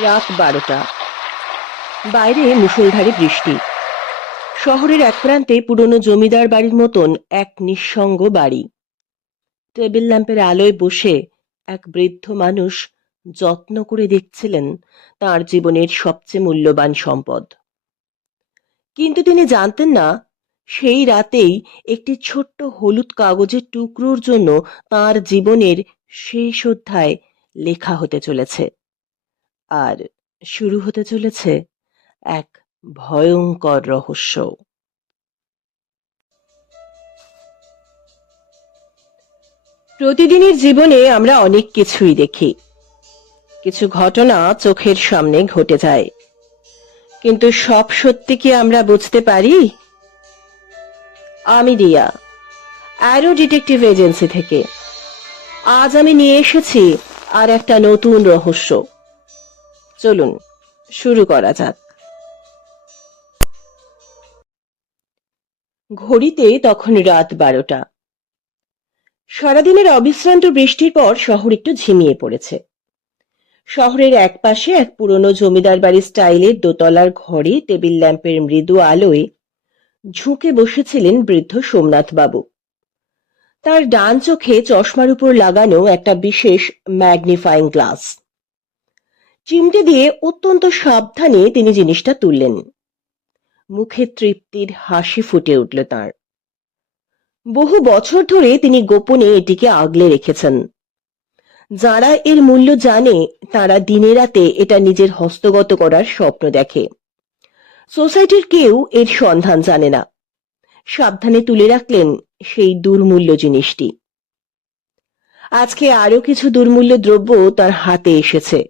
রাত 12টা। বাইরে মুষলধারে বৃষ্টি। শহরের এক প্রান্তে পুরনো জমিদার বাড়ির মতন এক নিঃসঙ্গ বাড়ি। টেবিল ল্যাম্পের আলোয় বসে এক বৃদ্ধ মানুষ যত্ন করে দেখছিলেন তার জীবনের সবচেয়ে মূল্যবান সম্পদ। কিন্তু তিনি জানতেন না, সেই রাতেই একটি ছোট্ট হলুদ কাগজের টুকরোর জন্য তার জীবনের শেষ অধ্যায় লেখা হতে চলেছে। আর শুরু হতে চলেছে এক ভয়ঙ্কর রহস্য। প্রতিদিনের জীবনে আমরা অনেক কিছুই দেখি, কিছু ঘটনা চোখের সামনে ঘটে যায়, কিন্তু সব সত্যি কি আমরা বুঝতে পারি? আমি রিয়া, অ্যারো ডিটেকটিভ এজেন্সি থেকে। আজ আমি নিয়ে এসেছি আর একটা নতুন রহস্য। চলুন শুরু করা যাক। ঘড়িতে তখন রাত 12টা। সারাদিনের অবিশ্রান্ত বৃষ্টির পর শহর একটু ঝিমিয়ে পড়েছে। শহরের একপাশে এক পুরনো জমিদার বাড়ির স্টাইলের দোতলার ঘরে টেবিল ল্যাম্পের মৃদু আলোয় ঝুঁকে বসেছিলেন বৃদ্ধ সোমনাথ বাবু। তার ডান চোখে চশমার উপর লাগানো একটা বিশেষ ম্যাগনিফাইং গ্লাস। চিমটে দিয়ে অত্যন্ত সাবধানে তিনি জিনিসটা তুললেন। মুখে তৃপ্তির হাসি ফুটে উঠল তাঁর। বহু বছর ধরে তিনি গোপনে এটিকে আগলে রেখেছেন। যারা এর মূল্য জানে তারা দিনে রাতে এটা নিজের হস্তগত করার স্বপ্ন দেখে। সোসাইটির কেউ এর সন্ধান জানে না। সাবধানে তুলে রাখলেন সেই দুর্মূল্য জিনিসটি। আজকে আরো কিছু দুর্মূল্য দ্রব্য তার হাতে এসেছে।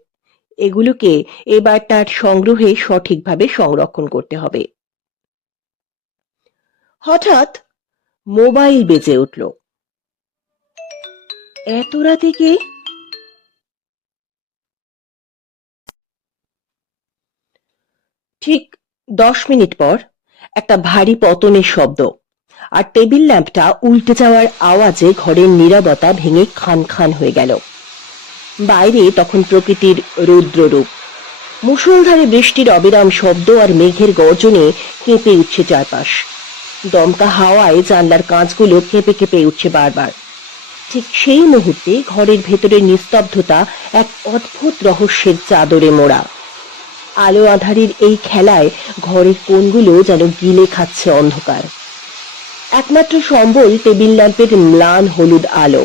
এগুলোকে এবার তার সংগ্রহে সঠিকভাবে সংরক্ষণ করতে হবে। হঠাৎ মোবাইল বেজে উঠল। এত রাতে কে? ঠিক 10 মিনিট পর একটা ভারী পতনের শব্দ আর টেবিল ল্যাম্পটা উল্টে যাওয়ার আওয়াজে ঘরের নীরবতা ভেঙে খান খান হয়ে গেল। বাইরে তখন প্রকৃতির রৌদ্র রূপ। মুষলধারে বৃষ্টির অবিরাম শব্দ আর মেঘের গর্জনে কেঁপে উঠছে চারপাশ। দমকা হাওয়ায় জানলার কাঁচগুলো কেঁপে কেঁপে উঠছে বারবার। ঠিক সেই মুহূর্তে ঘরের ভেতরের নিস্তব্ধতা এক অদ্ভুত রহস্যের চাদরে মোড়া। আলো আঁধারির এই খেলায় ঘরের কোণগুলো যেন গিলে খাচ্ছে অন্ধকার। একমাত্র সম্বল টেবিল ল্যাম্পের ম্লান হলুদ আলো।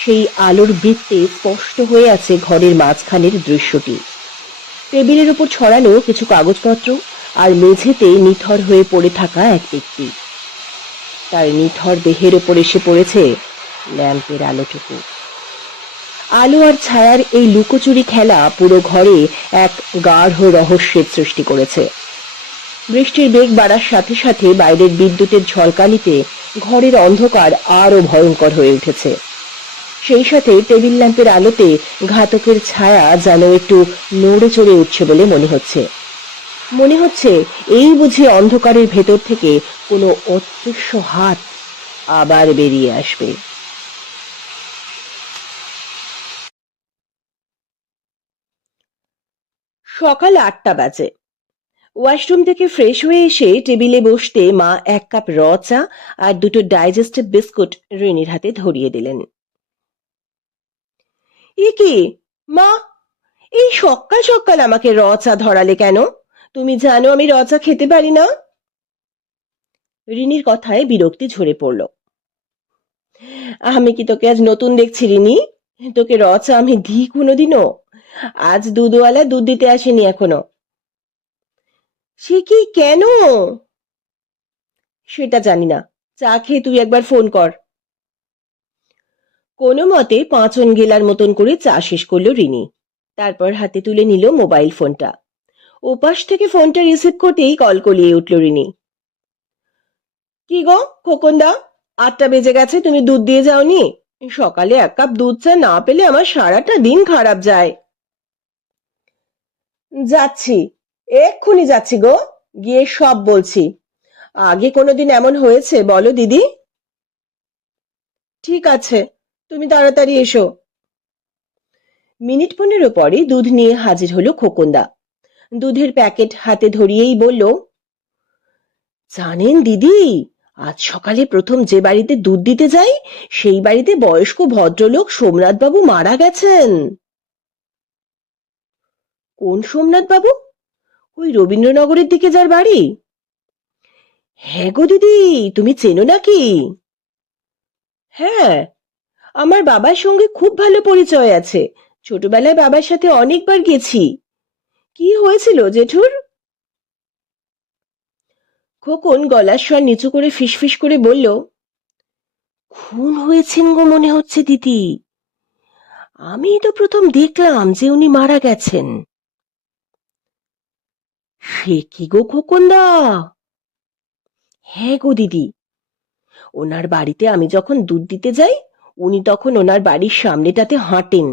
সেই আলোর বৃত্তে স্পষ্ট হয়ে আছে ঘরের মাঝখানের দৃশ্যটি। টেবিলের উপর ছড়ানো কিছু কাগজপত্র আর মেঝেতে নিথর হয়ে পড়ে থাকা এক ব্যক্তি। তার নিথর দেহের ওপর এসে পড়েছে ল্যাম্পের আলোটুকু। আলো আর ছায়ার এই লুকোচুরি খেলা পুরো ঘরে এক গাঢ় রহস্যের সৃষ্টি করেছে। বৃষ্টির বেগ বাড়ার সাথে সাথে বাইরের বিদ্যুতের ঝলকানিতে ঘরের অন্ধকার আরো ভয়ঙ্কর হয়ে উঠেছে। সেই সাথে টেবিল ল্যাম্পের আলোতে ঘাতকের ছায়া যেন একটু নড়ে চড়ে উঠছে বলে মনে হচ্ছে এই বুঝি অন্ধকারের ভেতর থেকে কোনো অদৃশ্য হাত আবার বেরিয়ে আসবে। সকাল 8টা বাজে। ওয়াশরুম থেকে ফ্রেশ হয়ে এসে টেবিলে বসতে মা এক কাপ চা আর দুটো ডাইজেস্টিভ বিস্কুট রিনির হাতে ধরিয়ে দিলেন। এ কি মা, এই সকাল সকাল আমাকে চা ধরালে কেন? তুমি জানো আমি চা খেতে পারি না। রিনির কথায় বিরক্তি ঝরে পড়ল। আমি কি তোকে আজ নতুন দেখছি রিনি? তোকে চা আমি দিই কোনোদিনও? আজ দুধওয়ালা দুধ দিতে আসেনি এখনো। সে কি, কেন? সেটা জানি না, চা খেয়ে তুই একবার ফোন কর। কোনো মতে পাঁচন গেলার মতন করে চা শেষ করলো রিনি। তারপর হাতে তুলে নিল মোবাইল ফোনটা। ওপাশ থেকে ফোনটা রিসিভ করতেই কলকলিয়ে উঠল রিনি। কি গো খোকনদা, 8টা বেজে গেছে, তুমি দুধ দিয়ে যাওনি? সকালে এক কাপ দুধ চা না পেলে আমার সারাটা দিন খারাপ যায়। যাচ্ছি, এক্ষুনি যাচ্ছি গো, গিয়ে সব বলছি। আগে কোনোদিন এমন হয়েছে বলো দিদি? ঠিক আছে, তুমি তাড়াতাড়ি এসো। মিনিট 15 পরে দুধ নিয়ে হাজির হলো খোকনদা। দুধের প্যাকেট হাতে ধরিয়েই বলল, জানেন দিদি, আজ সকালে প্রথম যে বাড়িতে দুধ দিতে যাই সেই বাড়িতে বয়স্ক ভদ্রলোক সোমনাথ বাবু মারা গেছেন। কোন সোমনাথ বাবু? ওই রবীন্দ্রনগরের দিকে যার বাড়ি? হ্যাঁ গো দিদি, তুমি চেনো নাকি? হ্যাঁ, আমার বাবার সঙ্গে খুব ভালো পরিচয় আছে। ছোটবেলায় বাবার সাথে অনেকবার গেছি। কি হয়েছিল জেঠুর? খোকন গলার স্বর নিচু করে ফিসফিস করে বলল, খুন হয়েছেন গো মনে হচ্ছে দিদি। আমি তো প্রথম দেখলাম যে উনি মারা গেছেন। সে কি গো খোকনদা? হ্যাঁ গো দিদি, ওনার বাড়িতে আমি যখন দুধ দিতে যাই উনি তখন ওনার বাড়ির সামনেটাতে হাঁটেন।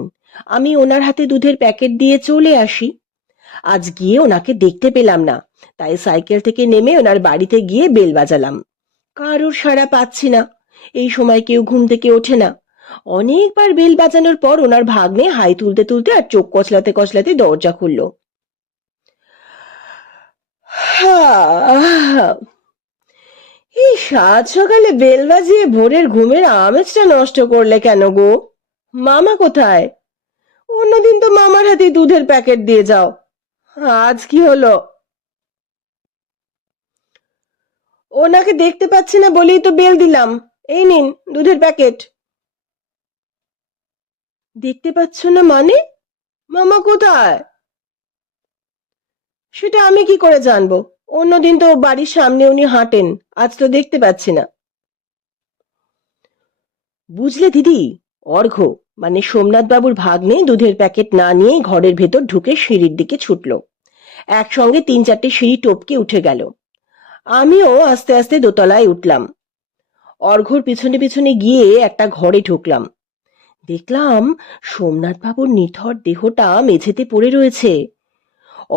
আমি ওনার হাতে দুধের প্যাকেট দিয়ে চলে আসি। আজ গিয়ে ওনাকে দেখতে পেলাম না, তাই সাইকেল থেকে নেমে ওনার বাড়িতে গিয়ে বেল বাজালাম। কারোর সাড়া পাচ্ছি না। এই সময় কেউ ঘুম থেকে ওঠে না। অনেকবার বেল বাজানোর পর ওনার ভাগ্নে হাই তুলতে তুলতে আর চোখ কচলাতে কচলাতে দরজা খুলল। এই সাত সকালে বেল বাজিয়ে ভোরের ঘুমের আমেজটা নষ্ট করলে কেন গো? মামা কোথায়? অন্যদিন তো মামার হাতে দুধের প্যাকেট দিয়ে যাও, আজ কি হলো? ওনাকে দেখতে পাচ্ছি না বলেই তো বেল দিলাম। এই নিন দুধের প্যাকেট। দেখতে পাচ্ছ না মানে? মামা কোথায়? সেটা আমি কি করে জানবো? অন্যদিন তো বাড়ির সামনে উনি হাঁটেন, আজ তো দেখতে পাচ্ছি না। বুঝলে দিদি, অর্ঘ্য মানে সোমনাথ বাবুর ভাগ্নে দুধের প্যাকেট না নিয়েই ঘরের ভেতর ঢুকে সিঁড়ির দিকে ছুটলো। একসঙ্গে 3-4টে সিঁড়ি টপকে উঠে গেল। আমিও আস্তে আস্তে দোতলায় উঠলাম। অর্ঘ্যর পিছনে পিছনে গিয়ে একটা ঘরে ঢুকলাম। দেখলাম সোমনাথ বাবুর নিথর দেহটা মেঝেতে পড়ে রয়েছে।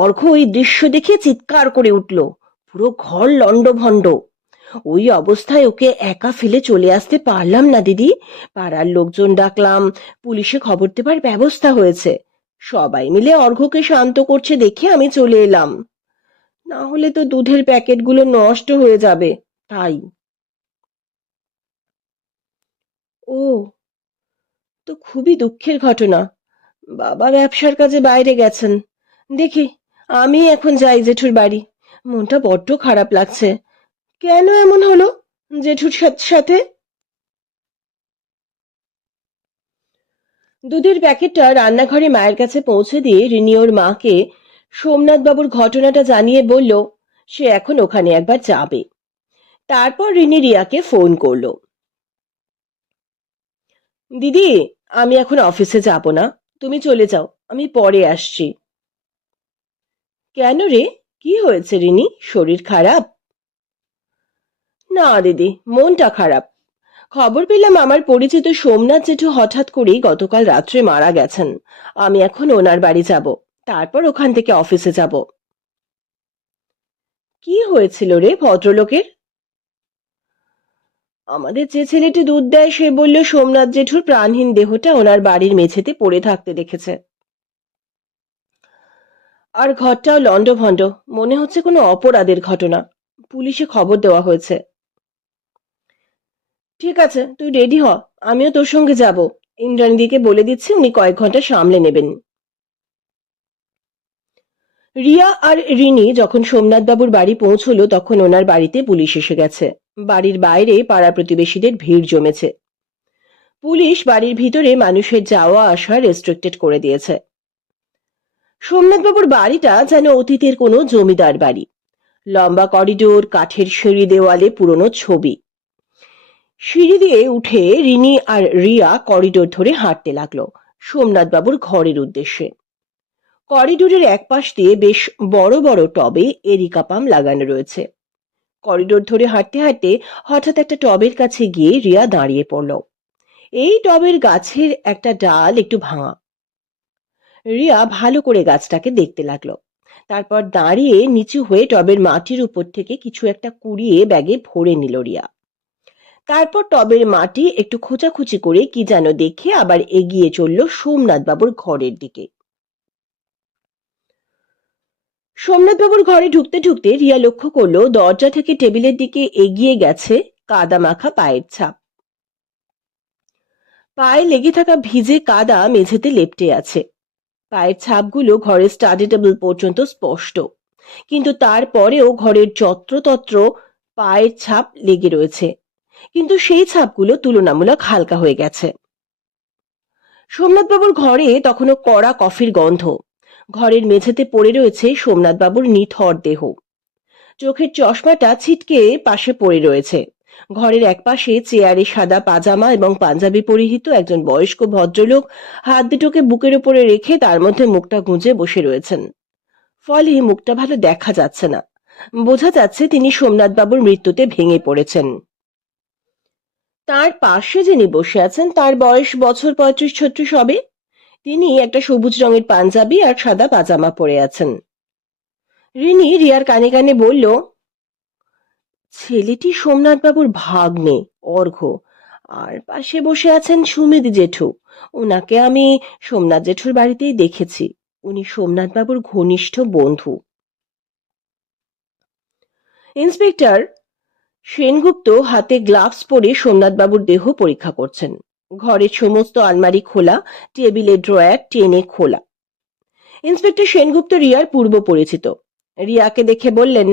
অর্ঘ্য ওই দৃশ্য দেখে চিৎকার করে উঠল। পুরো ঘর লণ্ডভণ্ড। ওই অবস্থায় ওকে একা ফেলে চলে আসতে পারলাম না দিদি। পাড়ার লোকজন ডাকলাম, পুলিশে খবর দেবার ব্যবস্থা হয়েছে। সবাই মিলে অর্ঘ্যকে শান্ত করছে দেখে আমি চলে এলাম। না হলে তো দুধের প্যাকেটগুলো নষ্ট হয়ে যাবে, তাই। ও, তো খুবই দুঃখের ঘটনা। বাবা ব্যবসার কাজে বাইরে গেছেন। দেখি, আমি এখন যাই জেঠুর বাড়ি। মনটা বড্ড খারাপ লাগছে। কেন এমন হলো জেঠুর সাথে? দুধের প্যাকেটটা রান্নাঘরে মায়ের কাছে পৌঁছে দিয়ে রিনি ওর মাকে সোমনাথ বাবুর ঘটনাটা জানিয়ে বলল সে এখন ওখানে একবার যাবে। তারপর রিনি রিয়াকে ফোন করলো। দিদি, আমি এখন অফিসে যাব না, তুমি চলে যাও, আমি পরে আসছি। কেন রে, কি হয়েছে রিনি, শরীর খারাপ? না দিদি, মনটা খারাপ। খবর পেলাম আমার পরিচিত সোমনাথ জেঠু হঠাৎ করেই গতকাল রাত্রে মারা গেছেন। আমি এখন ওনার বাড়ি যাব, তারপর ওখান থেকে অফিসে যাব। কি হয়েছিল রে ভদ্রলোকের? আমাদের যে ছেলেটি দুধ দেয় সে বলল সোমনাথ জেঠুর প্রাণহীন দেহটা ওনার বাড়ির মেঝেতে পড়ে থাকতে দেখেছে। আর ঘরটাও লণ্ডভণ্ড, মনে হচ্ছে কোনো অপরাধের ঘটনা। পুলিশে খবর দেওয়া হয়েছে। ঠিক আছে, তুই রেডি হ, আমিও তোর সঙ্গে যাব। ইন্দ্রাণীদিকে বলে দিচ্ছি, উনি কয়েক ঘন্টা সামলে নেবেন। রিয়া আর রিনি যখন সোমনাথ বাবুর বাড়ি পৌঁছলো তখন ওনার বাড়িতে পুলিশ এসে গেছে। বাড়ির বাইরে পাড়া প্রতিবেশীদের ভিড় জমেছে। পুলিশ বাড়ির ভিতরে মানুষের যাওয়া আসা রেস্ট্রিক্টেড করে দিয়েছে। সোমনাথ বাবুর বাড়িটা যেন অতীতের কোনো জমিদার বাড়ি। লম্বা করিডোর, কাঠের সিঁড়ি, দেওয়ালে পুরনো ছবি। সিঁড়ি দিয়ে উঠে রিনি আর রিয়া করিডোর ধরে হাঁটতে লাগলো সোমনাথ বাবুর ঘরের উদ্দেশ্যে। করিডোরের এক পাশ দিয়ে বেশ বড় বড় টবে এরিকা পাম লাগানো রয়েছে। করিডোর ধরে হাঁটতে হাঁটতে হঠাৎ একটা টবের কাছে গিয়ে রিয়া দাঁড়িয়ে পড়ল। এই টবের গাছের একটা ডাল একটু ভাঙা। রিয়া ভালো করে গাছটাকে দেখতে লাগলো। তারপর দাঁড়িয়ে নিচু হয়ে টবের মাটির উপর থেকে কিছু একটা কুড়িয়ে ব্যাগে ভরে নিল রিয়া। তারপর টবের মাটি একটু খোঁচাখুচি করে কি যেন দেখে আবার এগিয়ে চলল সোমনাথ বাবুর ঘরের দিকে। সোমনাথ বাবুর ঘরে ঢুকতে ঢুকতে রিয়া লক্ষ্য করলো দরজা থেকে টেবিলের দিকে এগিয়ে গেছে কাদা মাখা পায়ের ছাপ। পায়ে লেগে থাকা ভিজে কাদা মেঝেতে লেপ্টে আছে। পায়ের ছাপগুলো ঘরের স্টাডি টেবিল পর্যন্ত স্পষ্ট, কিন্তু তারপরেও ঘরের যত্রতত্র পায়ের ছাপ লেগে রয়েছে, কিন্তু সেই ছাপগুলো তুলনামূলক হালকা হয়ে গেছে। সোমনাথ বাবুর ঘরে তখনও কড়া কফির গন্ধ। ঘরের মেঝেতে পড়ে রয়েছে সোমনাথ বাবুর নিথর দেহ। চোখের চশমাটা ছিটকে পাশে পড়ে রয়েছে। ঘরের একপাশে চেয়ারে সাদা পাজামা এবং পাঞ্জাবি পরিহিত একজন বয়স্ক ভদ্রলোক হাত দুটোকে বুকের উপরে রেখে তার মধ্যে মুখটা গুঁজে বসে রয়েছেন। ফলে মুখটা ভালো দেখা যাচ্ছে না। বোঝা যাচ্ছে তিনি সোমনাথ বাবুর মৃত্যুতে ভেঙে পড়েছেন। তার পাশে যিনি বসে আছেন তার বয়স বছর 35-36 হবে। তিনি একটা সবুজ রঙের পাঞ্জাবি আর সাদা পাজামা পরে আছেন। রিনি রিয়ার কানে কানে বলল, ছেলেটি সোমনাথ বাবুর ভাগ্নে অর্ঘ্য, আর পাশে বসে আছেন সুমিত জেঠু। ওনাকে আমি সোমনাথ জেঠুর বাড়িতেই দেখেছি। উনি সোমনাথ বাবুর ঘনিষ্ঠ বন্ধু। ইন্সপেক্টর সেনগুপ্ত হাতে গ্লাভস পরে সোমনাথ বাবুর দেহ পরীক্ষা করছেন। ঘরের সমস্ত আলমারি খোলা, টেবিলের ড্রয়ার টেনে খোলা। ইন্সপেক্টর সেনগুপ্ত রিয়ার পূর্ব পরিচিত। রিয়াকে দেখে বললেন,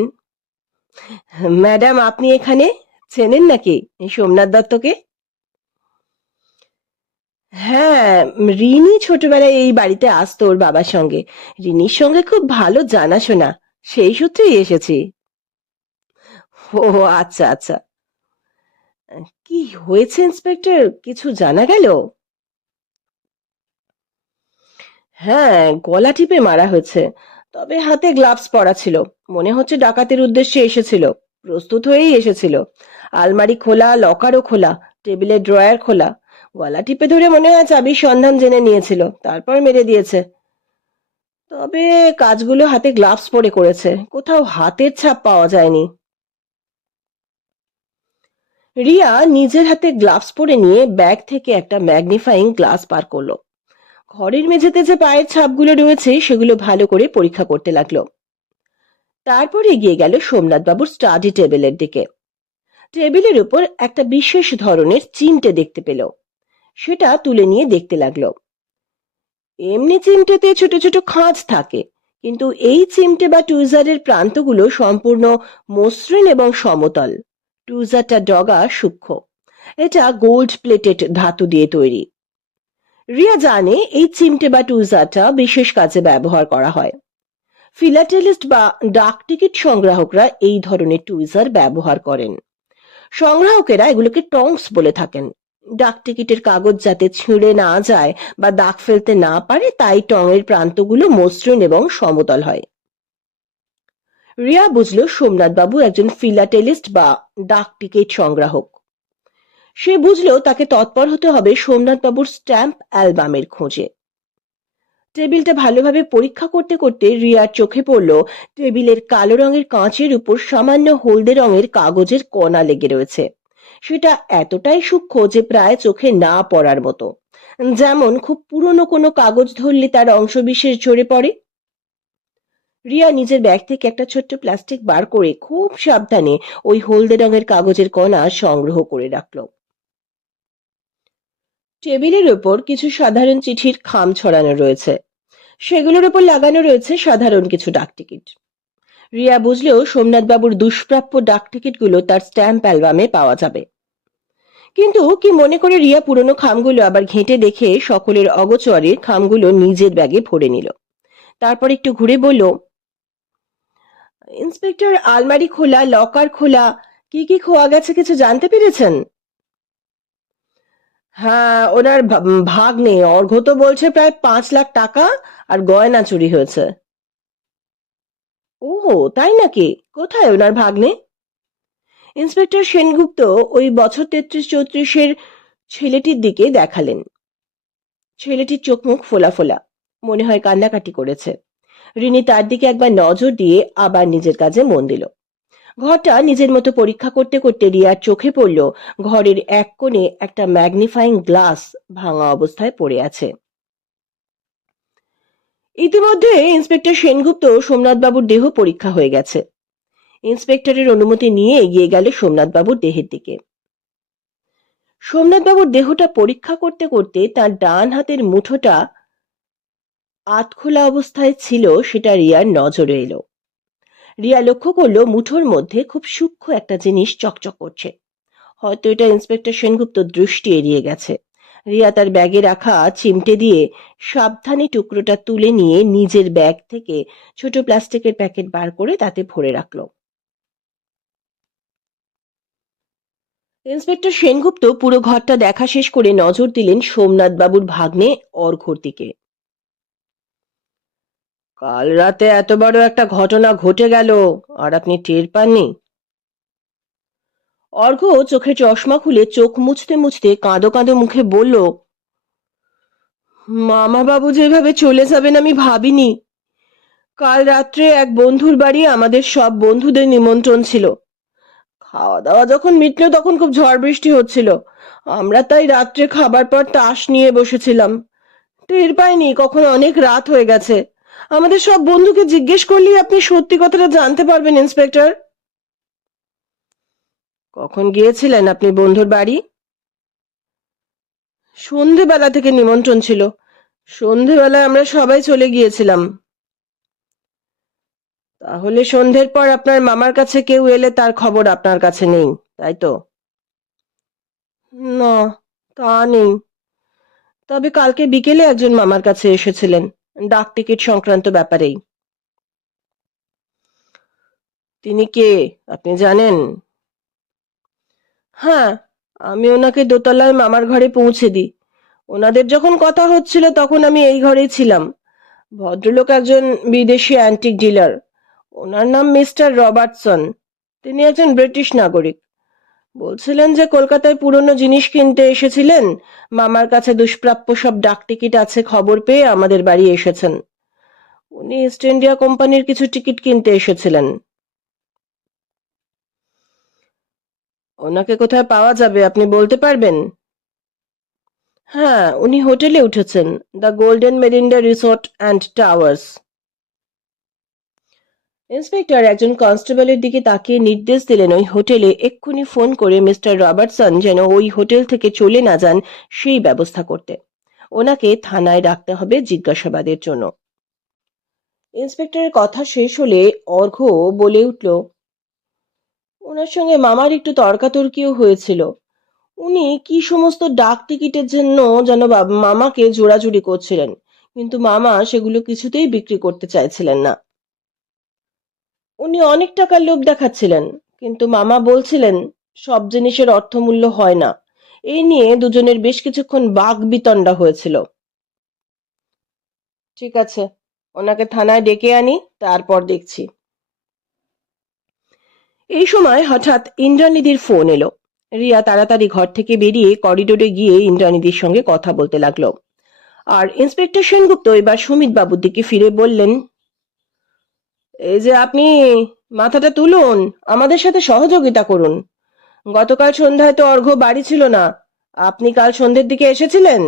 ম্যাডাম আপনি এখানে? চেনেন নাকি সোমনাথ দত্তকে? হ্যাঁ, রিনি ছোটবেলায় এই বাড়িতে আসতো ওর বাবার সঙ্গে। রিনির সঙ্গে খুব ভালো জানাশোনা, সেই সূত্রেই এসেছি। ও আচ্ছা আচ্ছা। কি হয়েছে ইন্সপেক্টর, কিছু জানা গেল? হ্যাঁ, গলা টিপে মারা হয়েছে, তবে হাতে গ্লাভস পরা ছিল। মনে হচ্ছে ডাকাতির উদ্দেশ্যে এসেছিল, প্রস্তুত হয়েই এসেছিল। আলমারি খোলা, লকারও খোলা, টেবিলের ড্রয়ার খোলা। গলা টিপে ধরে মনে হয় চাবির সন্ধান জেনে নিয়েছিল, তারপর মেরে দিয়েছে। তবে কাজগুলো হাতে গ্লাভস পরে করেছে, কোথাও হাতের ছাপ পাওয়া যায়নি। রিয়া নিজের হাতে গ্লাভস পরে নিয়ে ব্যাগ থেকে একটা ম্যাগনিফাইং গ্লাস বার করলো। ঘরের মেঝেতে যে পায়ের ছাপগুলো রয়েছে সেগুলো ভালো করে পরীক্ষা করতে লাগলো। তারপর এগিয়ে গেল সোমনাথ বাবুর স্টাডি টেবিলের দিকে। টেবিলের উপর একটা বিশেষ ধরনের চিমটে দেখতে পেল। সেটা তুলে নিয়ে দেখতে লাগলো। এমনি চিমটেতে ছোট ছোট খাঁজ থাকে, কিন্তু এই চিমটে বা টুইজারের প্রান্তগুলো সম্পূর্ণ মসৃণ এবং সমতল। টুইজারটা ডগা সূক্ষ্ম। এটা গোল্ড প্লেটেড ধাতু দিয়ে তৈরি। রিয়া জানে এই চিমটে বা টুইজারটা বিশেষ কাজে ব্যবহার করা হয়। ফিলাটেলিস্ট বা ডাক টিকিট সংগ্রাহকরা এই ধরনের টুইজার ব্যবহার করেন। সংগ্রাহকেরা এগুলোকে টংস বলে থাকেন। ডাক টিকিটের কাগজ যাতে ছিঁড়ে না যায় বা দাগ ফেলতে না পারে, তাই টঙের প্রান্তগুলো মসৃণ এবং সমতল হয়। রিয়া বুঝল সোমনাথ বাবু একজন ফিলাটেলিস্ট বা ডাক টিকিট সংগ্রাহক। সে বুঝলো তাকে তৎপর হতে হবে সোমনাথ বাবুর স্ট্যাম্প অ্যালবামের খোঁজে। টেবিলটা ভালোভাবে পরীক্ষা করতে করতে রিয়ার চোখে পড়ল টেবিলের কালো রঙের কাঁচের উপর সামান্য হলদে রঙের কাগজের কণা লেগে রয়েছে। সেটা এতটাই সূক্ষ্ম যে প্রায় চোখে না পড়ার মতো, যেমন খুব পুরনো কোনো কাগজ ধরলে তার অংশবিশেষ ঝরে পড়ে। রিয়া নিজের ব্যাগ থেকে একটা ছোট্ট প্লাস্টিক বার করে খুব সাবধানে ওই হলদে রঙের কাগজের কণা সংগ্রহ করে রাখলো। টেবিলের উপর কিছু সাধারণ চিঠির খাম ছড়ানো রয়েছে, সেগুলোর উপর লাগানো রয়েছে সাধারণ কিছু ডাকটিকিট। রিয়া বুঝলেও সোমনাথ বাবুর দুষ্প্রাপ্য ডাকটিকিটগুলো তার স্ট্যাম্প অ্যালবামে পাওয়া যাবে। কিন্তু কি মনে করে রিয়া পুরনো খামগুলো আবার ঘেঁটে দেখে সকলের অগোচরে খামগুলো নিজের ব্যাগে ভরে নিল। তারপর একটু ঘুরে বলল, ইন্সপেক্টর আলমারি খোলা, লকার খোলা, কি কি খোয়া গেছে কিছু জানতে পেরেছেন? হ্যাঁ, ওনার ভাগ্নে অর্ঘ্য তো বলছে প্রায় 5 লাখ টাকা আর গয়না চুরি হয়েছে। ও তাই নাকি? কোথায় ওনার ভাগ্নে? ইন্সপেক্টর সেনগুপ্ত ওই বছর 33-34-এর ছেলেটির দিকে দেখালেন। ছেলেটির চোখ মুখ ফোলা ফোলা, মনে হয় কান্নাকাটি করেছে। রিনি তার দিকে একবার নজর দিয়ে আবার নিজের কাজে মন দিল। ঘরটা নিজের মতো পরীক্ষা করতে করতে রিয়ার চোখে পড়ল ঘরের এক কোণে একটা ম্যাগনিফাইং গ্লাস ভাঙা অবস্থায় পড়ে আছে। ইতিমধ্যে ইন্সপেক্টর সেনগুপ্ত সোমনাথবাবুর দেহ পরীক্ষা হয়ে গেছে। ইন্সপেক্টরের অনুমতি নিয়ে এগিয়ে গেল সোমনাথবাবুর দেহের দিকে। সোমনাথবাবুর দেহটা পরীক্ষা করতে করতে তার ডান হাতের মুঠোটা আধখোলা অবস্থায় ছিল সেটা রিয়ার নজরে এলো। রিয়া লক্ষ্য করলো মুঠোর মধ্যে খুব সূক্ষ্ম একটা জিনিস চকচক করছে। হয়তো এটা ইন্সপেক্টর সেনগুপ্ত দৃষ্টি এড়িয়ে গেছে। রিয়া তার ব্যাগে রাখা চিমটে দিয়ে সাবধানে টুকরোটা তুলে নিয়ে নিজের ব্যাগ থেকে ছোট প্লাস্টিকের প্যাকেট বার করে তাতে ভরে রাখলো। ইন্সপেক্টর সেনগুপ্ত পুরো ঘরটা দেখা শেষ করে নজর দিলেন সোমনাথ বাবুর ভাগ্নে অর্ঘ্যর দিকে। কাল রাতে এত বড় একটা ঘটনা ঘটে গেল আর আপনি টের পাননি? অর্ঘ্য চোখে চশমা খুলে চোখ মুছতে মুছতে কাঁদো কাঁদো মুখে বলল, মামা বাবু যেভাবে চলে যাবেন আমি ভাবিনি। কাল রাত্রে এক বন্ধুর বাড়ি আমাদের সব বন্ধুদের নিমন্ত্রণ ছিল। খাওয়া দাওয়া যখন মিটলো তখন খুব ঝড় বৃষ্টি হচ্ছিল। আমরা তাই রাত্রে খাবার পর তাস নিয়ে বসেছিলাম। টের পাইনি কখন অনেক রাত হয়ে গেছে। আমাদের সব বন্ধুকে জিজ্ঞেস করলেই আপনি সত্যি কথাটা জানতে পারবেন ইন্সপেক্টর। কখন গিয়েছিলেন আপনি বন্ধুর বাড়ি? সন্ধেবেলা থেকে নিমন্ত্রণ ছিল। সন্ধেবেলায় আমরা সবাই চলে গিয়েছিলাম। তাহলে সন্ধ্যের পর আপনার মামার কাছে কেউ এলে তার খবর আপনার কাছে নেই, তাই তো? না, তা নেই। তবে কালকে বিকেলে একজন মামার কাছে এসেছিলেন, ডাক টিকিট সংক্রান্ত ব্যাপারেই। তিনি কে আপনি জানেন? হ্যাঁ, আমি ওনাকে দোতলায় মামার ঘরে পৌঁছে দিই। ওনাদের যখন কথা হচ্ছিল তখন আমি এই ঘরেই ছিলাম। ভদ্রলোক একজন বিদেশি অ্যান্টিক ডিলার। ওনার নাম মিস্টার রবার্টসন। তিনি একজন ব্রিটিশ নাগরিক। বলছিলেন যে কলকাতায় পুরনো জিনিস কিনতে এসেছিলেন। মামার কাছে দুষ্প্রাপ্য সব ডাক টিকিট আছে খবর পেয়ে আমাদের বাড়ি এসেছেন। উনি ইস্ট ইন্ডিয়া কোম্পানির কিছু টিকিট কিনতে এসেছিলেন। ওনাকে কোথায় পাওয়া যাবে আপনি বলতে পারবেন? হ্যাঁ, উনি হোটেলে উঠেছেন, the golden Mirinda resort and towers. Inspector একজন কনস্টেবলের দিকে তাকিয়ে নির্দেশ দিলেন ওই হোটেলে এক্ষুনি ফোন করে মিস্টার রবার্টসন যেন ওই হোটেল থেকে চলে না যান সেই ব্যবস্থা করতে। ওনাকে থানায় রাখতে হবে জিজ্ঞাসাবাদের জন্য। ইন্সপেক্টরের কথা শেষ হলে অর্ঘ্য বলে উঠল, ওনার সঙ্গে মামার একটু তর্কাতর্কিও হয়েছিল। উনি কি সমস্ত ডাক টিকিটের জন্য যেন মামাকে জোরাজুরি করছিলেন, কিন্তু মামা সেগুলো কিছুতেই বিক্রি করতে চাইছিলেন না। উনি অনেক টাকার লোভ দেখাচ্ছিলেন, কিন্তু মামা বলছিলেন সব জিনিসের অর্থমূল্য হয় না। এই নিয়ে দুজনের বেশ কিছুক্ষণ বাকবিতণ্ডা হয়েছিল। ঠিক আছে, ওনাকে থানায় ডেকে আনি, তারপর দেখছি। এই সময় হঠাৎ ইন্দ্রাণীদির ফোন এলো। রিয়া তাড়াতাড়ি ঘর থেকে বেরিয়ে করিডোরে গিয়ে ইন্দ্রাণীদির সঙ্গে কথা বলতে লাগলো। আর ইন্সপেক্টর সেনগুপ্ত এবার সুমিত বাবুর দিকে ফিরে বললেন, এই যে আপনি মাথাটা তুলুন, আমাদের সাথে সহযোগিতা করুন। গতকাল সন্ধ্যায় তো অর্ঘ্য বাড়ি ছিল না। আপনি কাল সন্ধ্যের দিকে এসেছিলেন?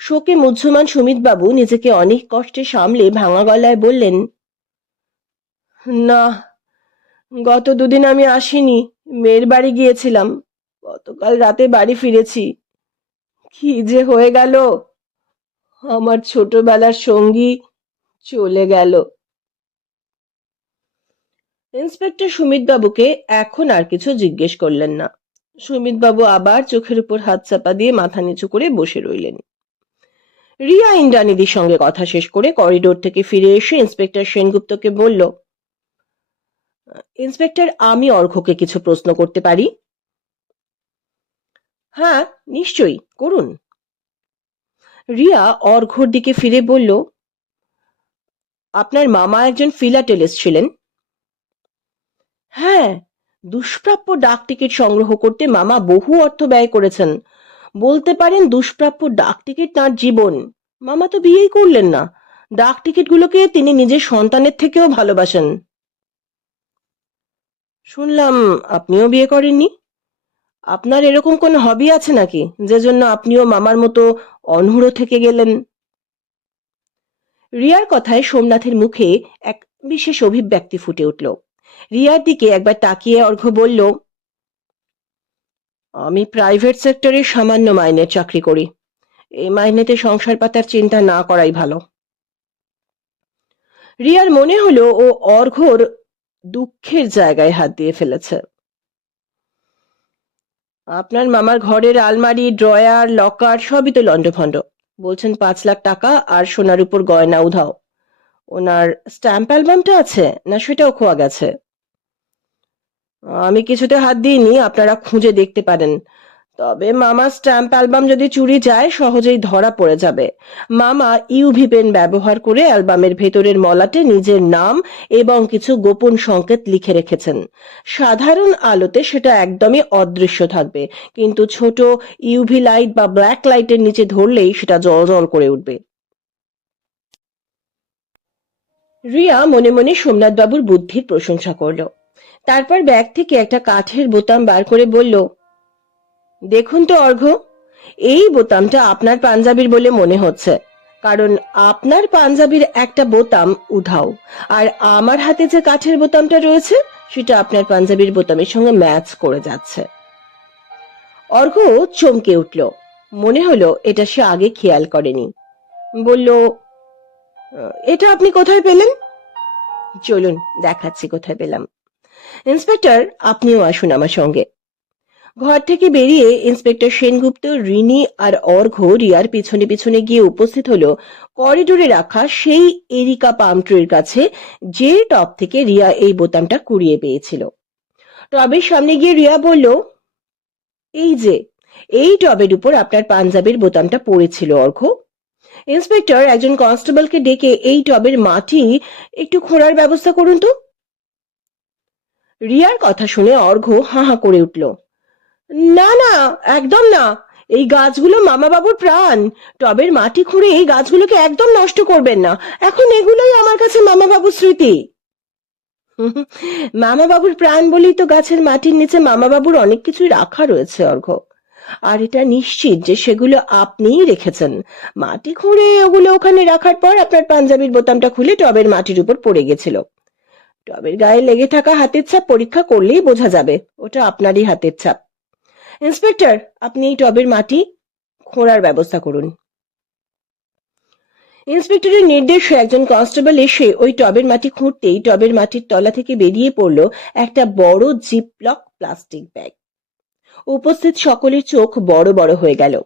শোকে মুহ্যমান সুমিত বাবু নিজেকে অনেক কষ্টে সামলে ভাঙা গলায় বললেন, না, গত দুদিন আমি আসিনি। মেয়ের বাড়ি গিয়েছিলাম। গতকাল রাতে বাড়ি ফিরেছি। কি যে হয়ে গেল, আমার ছোটবেলার সঙ্গী চলে গেল। ইন্সপেক্টর সুমিত বাবুকে এখন আর কিছু জিজ্ঞেস করলেন না। সুমিত বাবু আবার চোখের উপর হাত চাপা দিয়ে মাথা নিচু করে বসে রইলেন। রিয়া ইন্দ্রাণীদির সঙ্গে কথা শেষ করে করিডোর থেকে ফিরে এসে ইন্সপেক্টর সেনগুপ্তকে বলল, ইন্সপেক্টর, আমি অর্ঘ্যকে কিছু প্রশ্ন করতে পারি? হ্যাঁ, নিশ্চয়ই, করুন। রিয়া অর্ঘ্যর দিকে ফিরে বলল, আপনার মামা একজন ফিলাটেলিস্ট ছিলেন? হ্যাঁ, দুষ্প্রাপ্য ডাক টিকিট সংগ্রহ করতে মামা বহু অর্থ ব্যয় করেছেন। বলতে পারেন দুষ্প্রাপ্য ডাক টিকিট তাঁর জীবন। মামা তো বিয়েই করলেন না। ডাক টিকিটগুলোকে তিনি নিজের সন্তানের থেকেও ভালোবাসেন। শুনলাম আপনিও বিয়ে করেননি। আপনার এরকম কোন হবি আছে নাকি যে জন্য আপনিও মামার মতো অনড় থেকে গেলেন? রিয়ার কথায় সোমনাথের মুখে এক বিশেষ অভিব্যক্তি ফুটে উঠল। রিয়ার দিকে একবার তাকিয়ে অর্ঘ্য বলল, আমি প্রাইভেট সেক্টরে সামান্য মাইনের চাকরি করি। এই মাইনেতে সংসার পাতার চিন্তা না করাই ভালো। রিয়ার মনে হলো ও অর্ঘ্যর দুঃখের জায়গায় হাত দিয়ে ফেলেছে। আপনার মামার ঘরের আলমারি, ড্রয়ার, লকার সবই তো লন্ডভন্ড। বলছেন 5 লাখ টাকা আর সোনার উপর গয়না উধাও। ওনার স্ট্যাম্প অ্যালবামটা আছে না সেটাও খোয়া গেছে? আমি কিছুতে হাত দিইনি, আপনারা খুঁজে দেখতে পারেন। তবে মামার স্ট্যাম্প অ্যালবাম যদি চুরি যায় সহজেই ধরা পড়ে যাবে। মামা ইউভি পেন ব্যবহার করে অ্যালবামের ভেতরের মলাটে নিজের নাম এবং কিছু গোপন সংকেত লিখে রেখেছেন। সাধারণ আলোতে সেটা একদমই অদৃশ্য থাকবে, কিন্তু ছোট ইউভি লাইট বা ব্ল্যাক লাইটের নিচে ধরলেই সেটা জ্বলজ্বল করে উঠবে। রিয়া মনে মনে সোমনাথ বাবুর বুদ্ধির প্রশংসা করল। তারপর ব্যাগ থেকে একটা কাঠের বোতাম বার করে বলল, দেখুন তো অর্ঘ্য, এই বোতামটা আপনার পাঞ্জাবির বলে মনে হচ্ছে, কারণ আপনার পাঞ্জাবির একটা বোতাম উধাও, আর আমার হাতে যে কাঠের বোতামটা রয়েছে সেটা আপনার পাঞ্জাবির বোতামের সঙ্গে ম্যাচ করে যাচ্ছে। অর্ঘ্য চমকে উঠল। মনে হলো এটা সে আগে খেয়াল করেনি। বলল, এটা আপনি কোথায় পেলেন? চলুন দেখাচ্ছি কোথায় পেলাম। ইন্সপেক্টর, আপনিও আসুন আমার সঙ্গে। ঘর থেকে বেরিয়ে ইন্সপেক্টর সেনগুপ্ত, রিনি আর অর্ঘ্য রিয়ার পিছনে পিছনে গিয়ে উপস্থিত হলো করিডোরে রাখা সেই এরিকা পাম ট্রির কাছে, যে টব থেকে রিয়া এই বোতামটা কুড়িয়ে পেয়েছিল। টবের সামনে গিয়ে রিয়া বলল, এই যে, এই টবের উপর আপনার পাঞ্জাবির বোতামটা পড়েছিল অর্ঘ্য। ইন্সপেক্টর, একজন কনস্টেবলকে ডেকে এই টবের মাটি একটু খোঁড়ার ব্যবস্থা করুন তো। রিয়ার কথা শুনে অর্ঘ্য হাঁ হাঁ করে উঠল। না না, একদম না। এই গাছগুলো মামা বাবুর প্রাণ। টবের মাটি খুঁড়ে এই গাছগুলোকে একদম নষ্ট করবেন না। এখন এগুলোই আমার কাছে মামা বাবুর স্মৃতি। মামা বাবুর প্রাণ বলেই তো গাছের মাটির নিচে মামা বাবুর অনেক কিছুই রাখা রয়েছে অর্ঘ্য। আর এটা নিশ্চিত যে সেগুলো আপনিই রেখেছেন। মাটি খুঁড়ে ওগুলো ওখানে রাখার পর আপনার পাঞ্জাবির বোতামটা খুলে টবের মাটির উপর পড়ে গেছিল। টবের গায়ে লেগে থাকা হাতের ছাপ পরীক্ষা করলেই বোঝা যাবে ওটা আপনারই হাতের ছাপ। ইন্সপেক্টর, আপনি এই টবের মাটি খোঁড়ার ব্যবস্থা করুন। ইন্সপেক্টরের নির্দেশে একজন কনস্টেবল এসে ওই টবের মাটি খুঁড়তেই টবের মাটির তলা থেকে বেরিয়ে পড়ল একটা বড় জিপলক প্লাস্টিক ব্যাগ। উপস্থিত সকলের চোখ বড় বড় হয়ে গেল।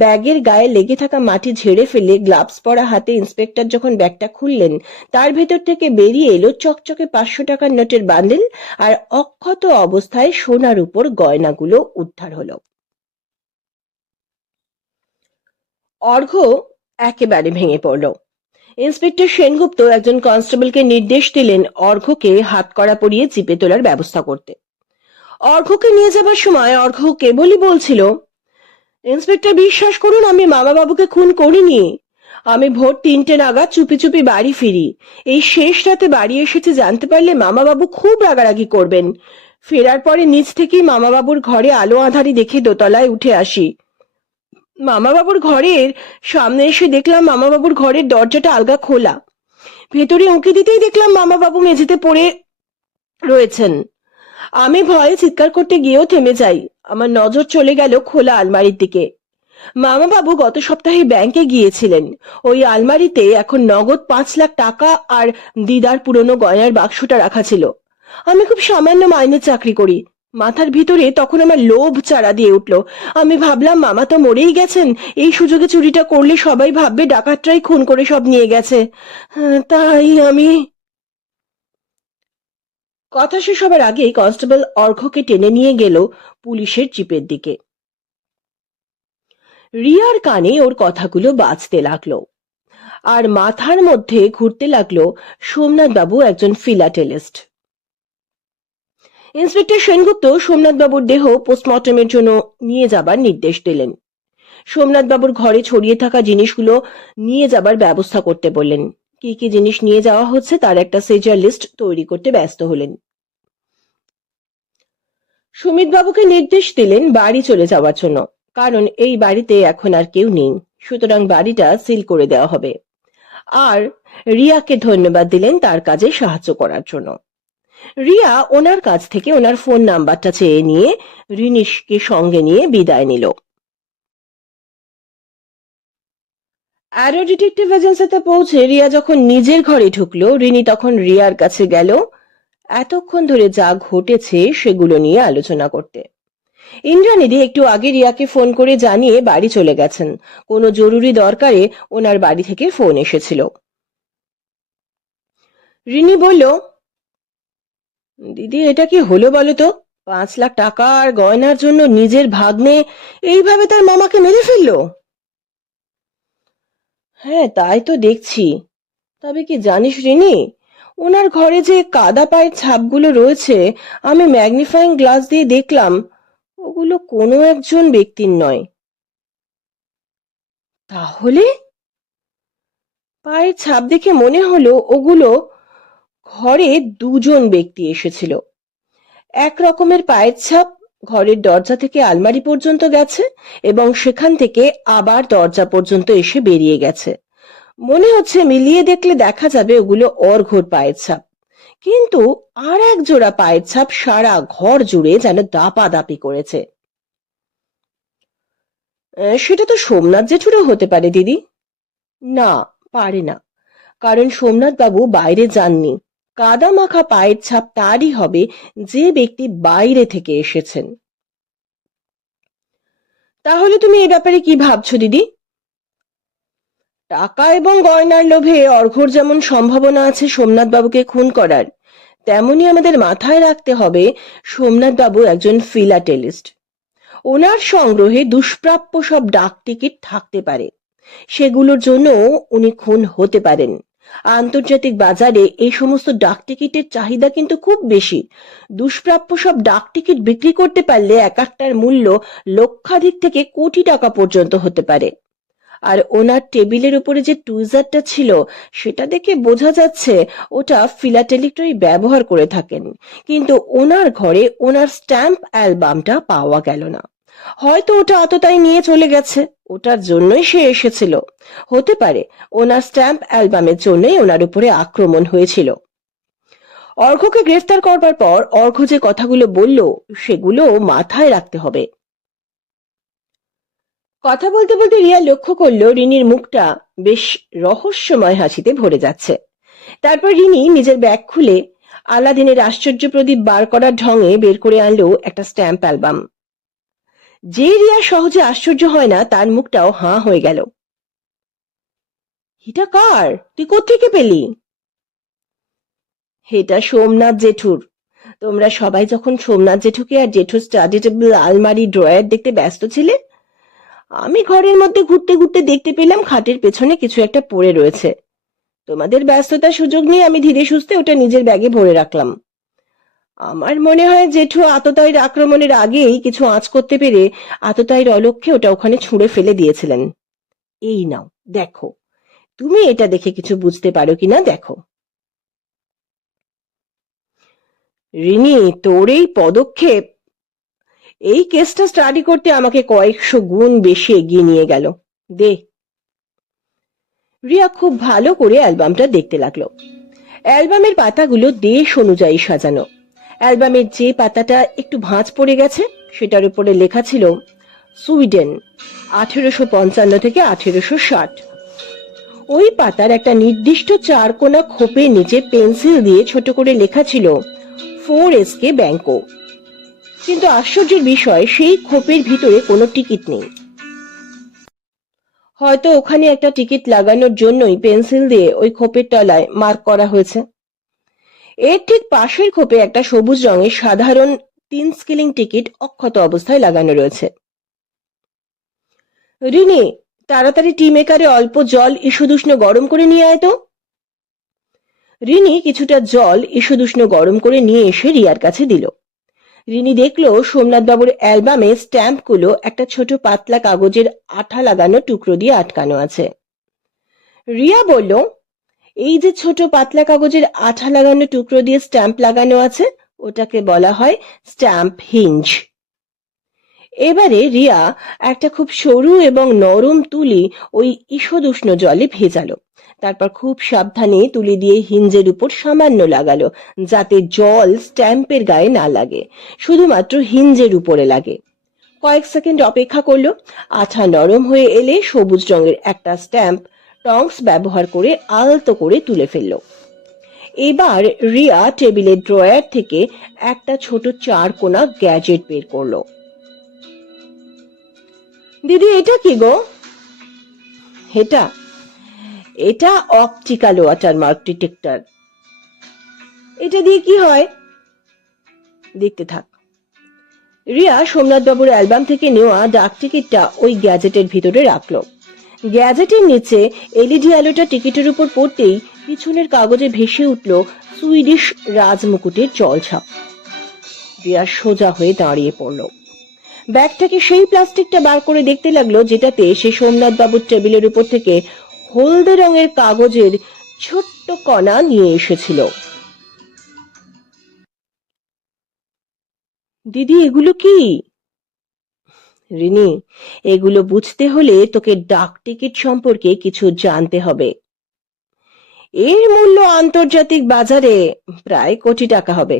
ব্যাগের গায়ে লেগে থাকা মাটি ঝেড়ে ফেলে গ্লাভস পরা হাতে ইন্সপেক্টর যখন ব্যাগটা খুললেন, তার ভেতর থেকে বেরিয়ে এলো চকচকে 500 টাকার নোটের বান্ডেল, আর অক্ষত অবস্থায় সোনার উপর গয়নাগুলো উদ্ধার হলো। অর্ঘ্য একেবারে ভেঙে পড়ল। ইন্সপেক্টর সেনগুপ্ত একজন কনস্টেবলকে নির্দেশ দিলেন অর্ঘ্যকে হাতকড়া পরিয়ে জিপে তোলার ব্যবস্থা করতে। অর্ঘ্যকে নিয়ে যাবার সময় অর্ঘ্য কেবলই বলছিল, ইন্সপেক্টর, বিশ্বাস করুন আমি মামা বাবুকে খুন করিনি। আমি ভোর 3টে নাগাদ চুপি চুপি বাড়ি ফিরি। এই শেষ রাতে বাড়ি এসেছে জানতে পারলে মামা বাবু খুব রাগারাগি করবেন। ফেরার পরে নিচ থেকেই মামা বাবুর ঘরে আলো আঁধারি দেখে দোতলায় উঠে আসি। মামা বাবুর ঘরের সামনে এসে দেখলাম মামা বাবুর ঘরের দরজাটা আলগা খোলা। ভেতরে উঁকি দিতেই দেখলাম মামা বাবু মেঝেতে পড়ে রয়েছেন। আমি ভয়ে চিৎকার করতে গিয়েও থেমে যাই। আমার নজর চলে গেল খোলা আলমারির দিকে। মামা বাবু গত সপ্তাহে ব্যাংকে গিয়েছিলেন। ওই আলমারিতে এখন নগদ 5 লাখ টাকা আর দিদার পুরনো গয়নার বাক্সটা রাখা ছিল। আমি খুব সামান্য মাইনে চাকরি করি। মাথার ভিতরে তখন আমার লোভ চারা দিয়ে উঠল। আমি ভাবলাম মামা তো মরেই গেছেন, এই সুযোগে চুরিটা করলে সবাই ভাববে ডাকাতরাই খুন করে সব নিয়ে গেছে। তাই আমি। কথা শেষ হবার আগেই কনস্টেবল অর্ঘ্যকে টেনে নিয়ে গেল পুলিশের জিপের দিকে। রিয়ার কানে ওর কথাগুলো বাজতে লাগলো, আর মাথার মধ্যে ঘুরতে লাগলো সোমনাথ বাবু একজন ফিলাটেলিস্ট। ইন্সপেক্টর সেনগুপ্ত সোমনাথ বাবুর দেহ পোস্টমর্টমের জন্য নিয়ে যাবার নির্দেশ দিলেন। সোমনাথ বাবুর ঘরে ছড়িয়ে থাকা জিনিসগুলো নিয়ে যাবার ব্যবস্থা করতে বললেন। কি কি জিনিস নিয়ে যাওয়া হচ্ছে তার একটা সেজার লিস্ট তৈরি করতে ব্যস্ত হলেন। সুমিতবাবুকে নির্দেশ দিলেন বাড়ি চলে যাওয়ার জন্য, কারণ এই বাড়িতে এখন আর কেউ নেই, সুতরাং বাড়িটা সিল করে দেওয়া হবে। আর রিয়াকে ধন্যবাদ দিলেন তার কাজে সাহায্য করার জন্য। রিয়া ওনার কাছ থেকে ওনার ফোন নাম্বারটা চেয়ে নিয়ে রিনিশকে সঙ্গে নিয়ে বিদায় নিল। অ্যারো ডিটেকটিভ এজেন্সিতে পৌঁছে রিয়া যখন নিজের ঘরে ঢুকলো, রিনি তখন রিয়ার কাছে গেল এতক্ষণ ধরে যা ঘটেছে সেগুলো নিয়ে আলোচনা করতে। ইন্দ্রানিধি একটু আগে রিয়াকে ফোন করে জানিয়ে বাড়ি চলে গেছেন, কোনো জরুরি দরকারে ওনার বাড়ি থেকে ফোন এসেছিল। রিনি বলল, দিদি এটা কি হলো বলো তো? 5 লাখ টাকা আর গয়নার জন্য নিজের ভাগ্নে এইভাবে তার মামাকে মেরে ফেললো। হ্যাঁ তাই তো দেখছি। তবে কি জানিস রিনি, ওনার ঘরে যে কাদা পায়ের ছাপগুলো রয়েছে, আমি ম্যাগনিফাইং গ্লাস দিয়ে দেখলাম, ওগুলো কোনো একজন ব্যক্তির নয়। তাহলে? পায়ের ছাপ দেখে মনে হলো ওগুলো ঘরে দুজন ব্যক্তি এসেছিল। এক রকমের পায়ের ছাপ ঘরের দরজা থেকে আলমারি পর্যন্ত গেছে এবং সেখান থেকে আবার দরজা পর্যন্ত এসে বেরিয়ে গেছে। মনে হচ্ছে মিলিয়ে দেখলে দেখা যাবে ওগুলো অর্ঘ্যর পায়ের ছাপ, কিন্তু আর এক জোড়া পায়ের ছাপ সারা ঘর জুড়ে যেন দাপাদাপি করেছে। সেটা তো সোমনাথ জেঠুরও হতে পারে দিদি। না, পারে না, কারণ সোমনাথ বাবু বাইরে যাননি। কাদা মাখা পায়ের ছাপ তারই হবে যে ব্যক্তি বাইরে থেকে এসেছেন। তাহলে তুমি এ ব্যাপারে কি ভাবছো দিদি? টাকা এবং গয়নার লোভে অর্ঘ্যর যেমন সম্ভাবনা আছে সোমনাথ বাবুকে খুন করার, তেমনি আমাদের মাথায় রাখতে হবে সোমনাথ বাবু একজন ফিলাটেলিস্ট। ওনার সংগ্রহে দুষ্প্রাপ্য সব ডাক টিকিট থাকতে পারে, সেগুলোর জন্য উনি খুন হতে পারেন। আন্তর্জাতিক বাজারে এই সমস্ত ডাক টিকিটের চাহিদা কিন্তু খুব বেশি। দুষ্প্রাপ্য সব ডাক টিকিট বিক্রি করতে পারলে এক একটার মূল্য লক্ষাধিক থেকে কোটি টাকা পর্যন্ত হতে পারে। আর ওনার টেবিলের উপরে যে টুইজারটা ছিল, সেটা দেখে বোঝা যাচ্ছে ওটা ফিলাটেলিকটাই ব্যবহার করে থাকেন, কিন্তু ওনার ঘরে ওনার স্ট্যাম্প অ্যালবামটা পাওয়া গেল না। হয়তো ওটা আততায়ী নিয়ে চলে গেছে, ওটার জন্যই সে এসেছিল। হতে পারে ওনার স্ট্যাম্প অ্যালবামের জন্যই ওনার উপরে আক্রমণ হয়েছিল। অর্ঘ্যকে গ্রেফতার করবার পর অর্ঘ্য যে কথাগুলো বলল সেগুলো মাথায় রাখতে হবে। কথা বলতে বলতে রিয়া লক্ষ্য করলো রিনির মুখটা বেশ রহস্যময় হাসিতে ভরে যাচ্ছে। তারপর রিনি নিজের ব্যাগ খুলে আলাদিনের আশ্চর্য প্রদীপ বার করার ঢঙে বের করে আনলো একটা স্ট্যাম্প অ্যালবাম। যে রিয়া সহজে আশ্চর্য হয় না, তার মুখটাও হাঁ হয়ে গেল। এটা কার? তুই কোত্থেকে পেলি? এটা সোমনাথ জেঠুর। তোমরা সবাই যখন সোমনাথ জেঠুকে আর জেঠুর স্টাডি টেবিল, আলমারি, ড্রয়ার দেখতে ব্যস্ত ছিলে, আমি ঘরের মধ্যে ঘুরতে ঘুরতে দেখতে পেলাম খাটের পেছনে কিছু একটা পড়ে রয়েছে। তোমাদের ব্যস্ততার সুযোগ নিয়ে আমি ধীরে সুস্থে ওটা নিজের ব্যাগে ভরে রাখলাম। আমার মনে হয় জেঠু আততায়ীর আক্রমণের আগেই কিছু আঁচ করতে পেরে আততায়ীর অলক্ষ্যে ওটা ওখানে ছুঁড়ে ফেলে দিয়েছিলেন। এই নাও দেখো, তুমি এটা দেখে কিছু বুঝতে পারো কিনা দেখো। রিনি, তোর এই পদক্ষেপ এই কেসটা স্টাডি করতে আমাকে কয়েকশো গুণ বেশি এগিয়ে নিয়ে গেল। দে। রিয়া খুব ভালো করে অ্যালবামটা দেখতে লাগলো। অ্যালবামের পাতাগুলো দেশ অনুযায়ী সাজানো। অ্যালবামের যে পাতাটা একটু ভাঁজ পড়ে গেছে, সেটার উপরে লেখা ছিল সুইডেন, 1855 থেকে 1860। ওই পাতার একটা নির্দিষ্ট চারকোনা খোপের নিচে পেন্সিল দিয়ে ছোট করে লেখা ছিল 4SK ব্যাংকো। কিন্তু আশ্চর্যের বিষয়, সেই খোপের ভিতরে কোনো টিকিট নেই। হয়তো ওখানে একটা টিকিট লাগানোর জন্যই পেন্সিল দিয়ে ওই খোপের তলায় মার্ক করা হয়েছে। এর ঠিক পাশের খোপে একটা সবুজ রঙের সাধারণ 3 স্কেলিং টিকিট অক্ষত অবস্থায় লাগানো রয়েছে। রিনি, তাড়াতাড়ি টি মেকারে অল্প জল ঈষদুষ্ণ গরম করে নিয়ে আয় তো। রিনি কিছুটা জল ঈষদুষ্ণ গরম করে নিয়ে এসে রিয়ার কাছে দিল। রিনি দেখলো সোমনাথ বাবুর অ্যালবামে স্ট্যাম্পগুলো একটা ছোট পাতলা কাগজের আঠা লাগানো টুকরো দিয়ে আটকানো আছে। রিয়া বলল, এই যে ছোট পাতলা কাগজের আঠা লাগানো টুকরো দিয়ে স্ট্যাম্প লাগানো আছে, ওটাকে বলা হয় স্ট্যাম্প হিঞ্জ। এবারে রিয়া একটা খুব সরু এবং নরম তুলি ওই ঈষদুষ্ণ জলে ভেজালো। তারপর খুব সাবধানে তুলি দিয়ে হিঞ্জের উপর সামান্য লাগালো, যাতে জল স্ট্যাম্পের গায়ে না লাগে, শুধুমাত্র হিঞ্জের উপরে লাগে। কয়েক সেকেন্ড অপেক্ষা করলো। আঠা নরম হয়ে এলে সবুজ রঙের একটা স্ট্যাম্প টংস ব্যবহার করে আলতো করে তুলে ফেললো। এবার রিয়া টেবিলের ড্রয়ার থেকে একটা ছোট চারকোনা গ্যাজেট বের করলো। দিদি, এটা কি গো? এটা এটা অপটিক্যাল ওয়াটারমার্ক ডিটেক্টর। এটা দিয়ে কি হয়? দেখতে থাক। রিয়া সোমনাথ বাবুর অ্যালবাম থেকে নেওয়া ডাক টিকিটটা ওই গ্যাজেটের ভিতরে রাখলো। গ্যাজেটের নিচে এলইডি আলোটা টিকিটের উপর পড়তেই পিছনের কাগজে ভেসে উঠল সুইডিশ রাজমুকুটের জলছাপ। রিয়া সোজা হয়ে দাঁড়িয়ে পড়ল। ব্যাগ থেকে সেই প্লাস্টিকটা বার করে দেখতে লাগলো, যেটাতে সে সোমনাথ বাবুর টেবিলের উপর থেকে হলদে রঙের কাগজের ছোট্ট কণা নিয়ে এসেছিল। দিদি, এগুলো কি? রিনি, এগুলো বুঝতে হলে তোকে ডাক টিকিট সম্পর্কে কিছু জানতে হবে। এর মূল্য আন্তর্জাতিক বাজারে প্রায় কোটি টাকা হবে।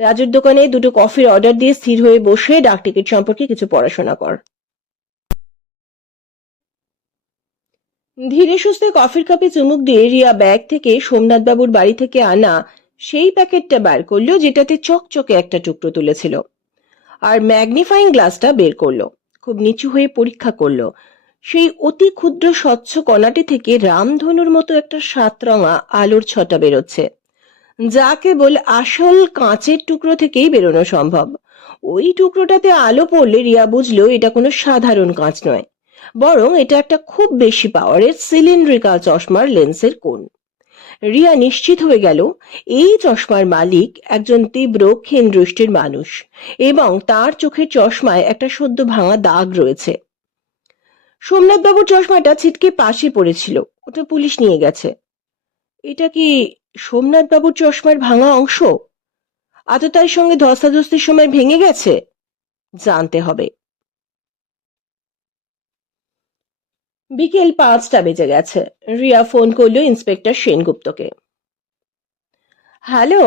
রাজুর দোকানে দুটো কফির অর্ডার দিয়ে স্থির হয়ে বসে ডাক টিকিট সম্পর্কে কিছু পড়াশোনা কর। ধীরে সুস্থে কফির কাপে চুমুক দিয়ে রিয়া ব্যাগ থেকে সোমনাথ বাবুর বাড়ি থেকে আনা সেই প্যাকেটটা বার করলো, যেটাতে চকচকে একটা টুকরো তুলেছিল, আর ম্যাগনিফাইং গ্লাসটা বের করলো। খুব নিচু হয়ে পরীক্ষা করলো। সেই অতি ক্ষুদ্র স্বচ্ছ কণাটি থেকে রামধনুর মতো একটা সাতরঙা আলোর ছটা বেরোচ্ছে, যা কেবল আসল কাঁচের টুকরো থেকেই বেরোনো সম্ভব। ওই টুকরোটাতে আলো পড়লে রিয়া বুঝলো এটা কোনো সাধারণ কাঁচ নয়, বরং এটা একটা খুব বেশি পাওয়ারের সিলিন্ড্রিক্যাল চশমার লেন্সের কোণ। রিয়া নিশ্চিত হয়ে গেল এই চশমার মালিক একজন তীব্র ক্ষীণ দৃষ্টির মানুষ, এবং তার চোখের চশমায় একটা সদ্য ভাঙা দাগ রয়েছে। সোমনাথ বাবুর চশমাটা ছিটকে পাশে পড়েছিল, ওটা পুলিশ নিয়ে গেছে। এটা কি সোমনাথ বাবুর চশমার ভাঙা অংশ? আততায়ীর সঙ্গে ধস্তাধস্তির সময় ভেঙে গেছে? জানতে হবে। বিকেল 5টা বেজে গেছে। রিয়া ফোন করলো ইন্সপেক্টর সেনগুপ্তকে। হ্যালো,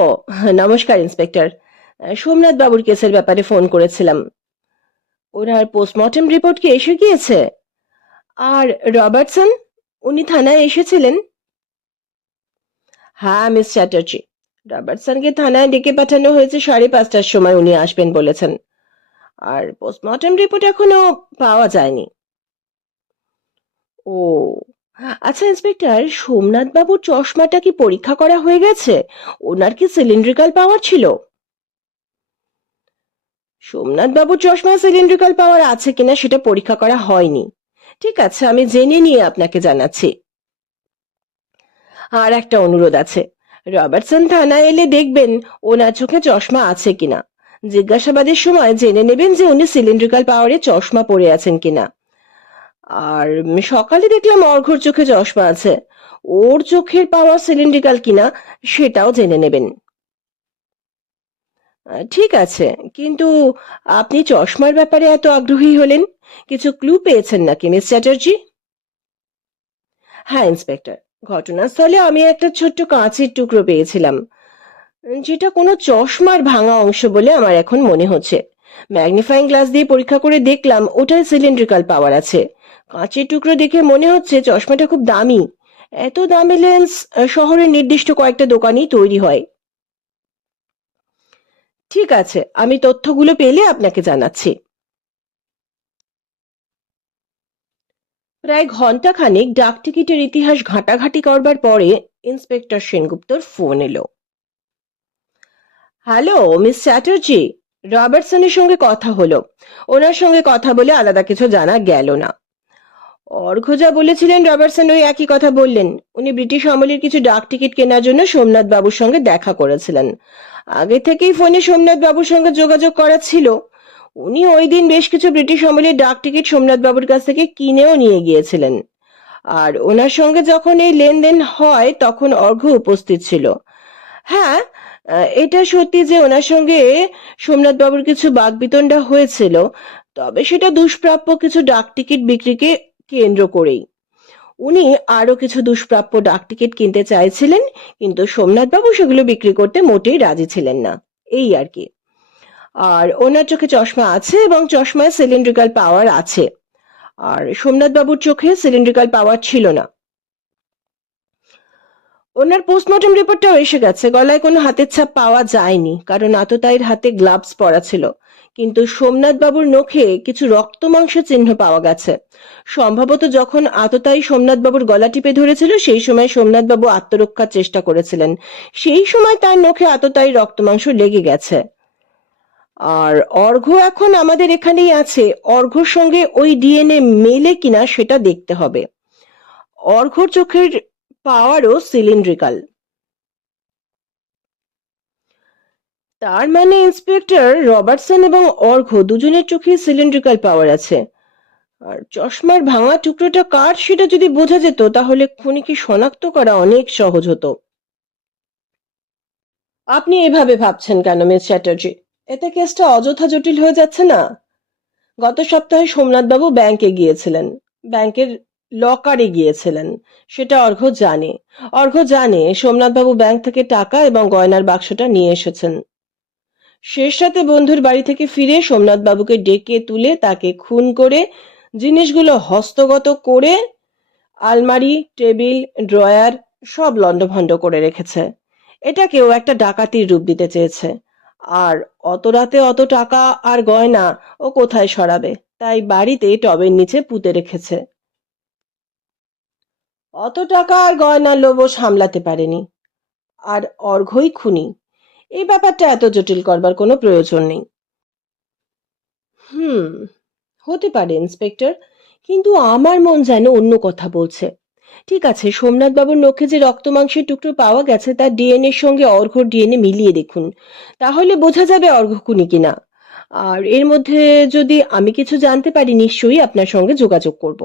নমস্কার ইন্সপেক্টর। সোমনাথ বাবুর কেসের ব্যাপারে ফোন করেছিলাম। ওনার পোস্টমর্টেম রিপোর্ট কি এসে গিয়েছে? আর রবার্টসন, উনি থানায় এসেছিলেন? হ্যাঁ মিস চ্যাটার্জি, রবার্টসনকে থানায় ডেকে পাঠানো হয়েছে 5:30টার সময়, উনি আসবেন বলেছেন। আর পোস্টমর্টেম রিপোর্ট এখনো পাওয়া যায়নি। ও আচ্ছা ইন্সপেক্টর, সোমনাথ বাবুর চশমাটা কি পরীক্ষা করা হয়ে গেছে? ওনার কি সিলিন্ড্রিক্যাল পাওয়ার ছিল? সোমনাথ বাবুর চশমায় সিলিন্ড্রিক্যাল পাওয়ার আছে কিনা সেটা পরীক্ষা করা হয়নি। ঠিক আছে, আমি জেনে নিয়ে আপনাকে জানাচ্ছি। আর একটা অনুরোধ আছে, রবার্টসন থানায় এলে দেখবেন ওনার চোখে চশমা আছে কিনা। জিজ্ঞাসাবাদের সময় জেনে নেবেন যে উনি সিলিন্ড্রিক্যাল পাওয়ারে চশমা পরে আছেন কিনা। আর সকালে দেখলাম অর্ঘ্যর চোখে চশমা আছে, ওর চোখের পাওয়ার সিলিন্ড্রিক্যাল কিনা সেটাও জেনে নেবেন। ঠিক আছে, কিন্তু আপনি চশমার ব্যাপারে এত আগ্রহী হলেন, কিছু ক্লু পেয়েছেন নাকি মিস চ্যাটার্জি? হ্যাঁ ইন্সপেক্টর, ঘটনাস্থলে আমি একটা ছোট্ট কাঁচের টুকরো পেয়েছিলাম, যেটা কোনো চশমার ভাঙা অংশ বলে আমার এখন মনে হচ্ছে। ম্যাগনিফাইং গ্লাস দিয়ে পরীক্ষা করে দেখলাম ওটার সিলিন্ড্রিক্যাল পাওয়ার আছে। কাঁচের টুকরো দেখে মনে হচ্ছে চশমাটা খুব দামি। এত দামি লেন্স শহরের নির্দিষ্ট কয়েকটা দোকানেই তৈরি হয়। ঠিক আছে, আমি তথ্যগুলো পেলে আপনাকে জানাচ্ছি। প্রায় ঘন্টা খানেক ডাক টিকিটের ইতিহাস ঘাটাঘাটি করবার পরে ইন্সপেক্টর সেনগুপ্তর ফোন এলো। হ্যালো মিস চ্যাটার্জি, রবার্টসনের সঙ্গে কথা হলো। ওনার সঙ্গে কথা বলে আলাদা কিছু জানা গেল না। অর্ঘ্য যা বলেছিলেন রবার্টসন ওই একই কথা বললেন। উনি ব্রিটিশ আমলের কিছু ডাক টিকিট কেনার জন্য সোমনাথ বাবুর সঙ্গে দেখা করেছিলেন। আগে থেকেই ফোনে সোমনাথ বাবুর সঙ্গে যোগাযোগ করা ছিল। উনি ওই দিন বেশ কিছু ব্রিটিশ আমলের ডাক টিকিট সোমনাথ বাবুর কাছ থেকে কিনেও নিয়ে গিয়েছিলেন। আর ওনার সঙ্গে যখন এই লেনদেন হয় তখন অর্ঘ্য উপস্থিত ছিল। হ্যাঁ, এটা সত্যি যে ওনার সঙ্গে সোমনাথ বাবুর কিছু বাকবিতণ্ডা হয়েছিল, তবে সেটা দুষ্প্রাপ্য কিছু ডাক টিকিট বিক্রিকে কেন্দ্র করেই। উনি আরো কিছু দুষ্প্রাপ্য ডাক টিকিট কিনতে চাইছিলেন, কিন্তু সোমনাথ বাবু সেগুলো বিক্রি করতে মোটেই রাজি ছিলেন না, এই আর কি। আর ওনার চোখে চশমা আছে এবং চশমায় সিলিন্ড্রিক্যাল পাওয়ার আছে, আর সোমনাথ বাবুর চোখে সিলিন্ড্রিক্যাল পাওয়ার ছিল না। ওনার পোস্টমর্টম রিপোর্টটাও এসে গেছে, গলায় কোনো হাতের ছাপ পাওয়া যায়নি, কারণ আততায়ীর হাতে গ্লাভস পরা ছিল। কিন্তু সোমনাথ বাবুর নখে কিছু রক্ত মাংসের চিহ্ন পাওয়া গেছে। সম্ভবত যখন আততায়ী সোমনাথ বাবুর গলা টিপে ধরেছিল সেই সময় সোমনাথ বাবু আত্মরক্ষার চেষ্টা করেছিলেন, সেই সময় তার নখে আততায়ী রক্ত মাংস লেগে গেছে। আর অর্ঘ্য এখন আমাদের এখানেই আছে, অর্ঘ্যর সঙ্গে ওই ডিএনএ মেলে কিনা সেটা দেখতে হবে। অর্ঘ্যর চোখের পাওয়ারও সিলিন্ড্রিক্যাল। তার মানে ইন্সপেক্টর রবার্টসন এবং অর্ঘ্য দুজনের চোখে সিলিন্ড্রিক্যাল পাওয়ার আছে। আর চশমার ভাঙা টুকরোটা কার সেটা যদি বোঝা যেত তাহলে খুনিকে শনাক্ত করা অনেক সহজ হতো। আপনি এভাবে ভাবছেন কেন মিস চ্যাটার্জি? এতে কেসটা অযথা জটিল হয়ে যাচ্ছে না? গত সপ্তাহে সোমনাথ বাবু ব্যাংকে গিয়েছিলেন, ব্যাংকের লকারে গিয়েছিলেন, সেটা অর্ঘ্য জানে। অর্ঘ্য জানে সোমনাথ বাবু ব্যাংক থেকে টাকা এবং গয়নার বাক্সটা নিয়ে এসেছেন। শেষ রাতে বন্ধুর বাড়ি থেকে ফিরে সোমনাথ বাবুকে ডেকে তুলে তাকে খুন করে জিনিসগুলো হস্তগত করে আলমারি, টেবিল, ড্রয়ার সব লণ্ডভণ্ড করে রেখেছে। এটাকেও একটা ডাকাতির রূপ দিতে চেয়েছে। আর অত রাতে অত টাকা আর গয়না ও কোথায় সরাবে, তাই বাড়িতে টবের নিচে পুঁতে রেখেছে। অত টাকা আর গয়নার লোভও সামলাতে পারেনি, আর অর্ঘ্যই খুনি। এই ব্যাপারটা এত জটিল করবার কোনো প্রয়োজন নেই। হুম, হতে পারে ইন্সপেক্টর, কিন্তু আমার মন যেন অন্য কথা বলছে। ঠিক আছে, সোমনাথ বাবুর নখে যে রক্ত মাংসের টুকরো পাওয়া গেছে তার ডিএনএ এর সঙ্গে অর্ঘ্যর ডিএনএ মিলিয়ে দেখুন, তাহলে বোঝা যাবে অর্ঘ্য খুনি কিনা। আর এর মধ্যে যদি আমি কিছু জানতে পারি নিশ্চয়ই আপনার সঙ্গে যোগাযোগ করব।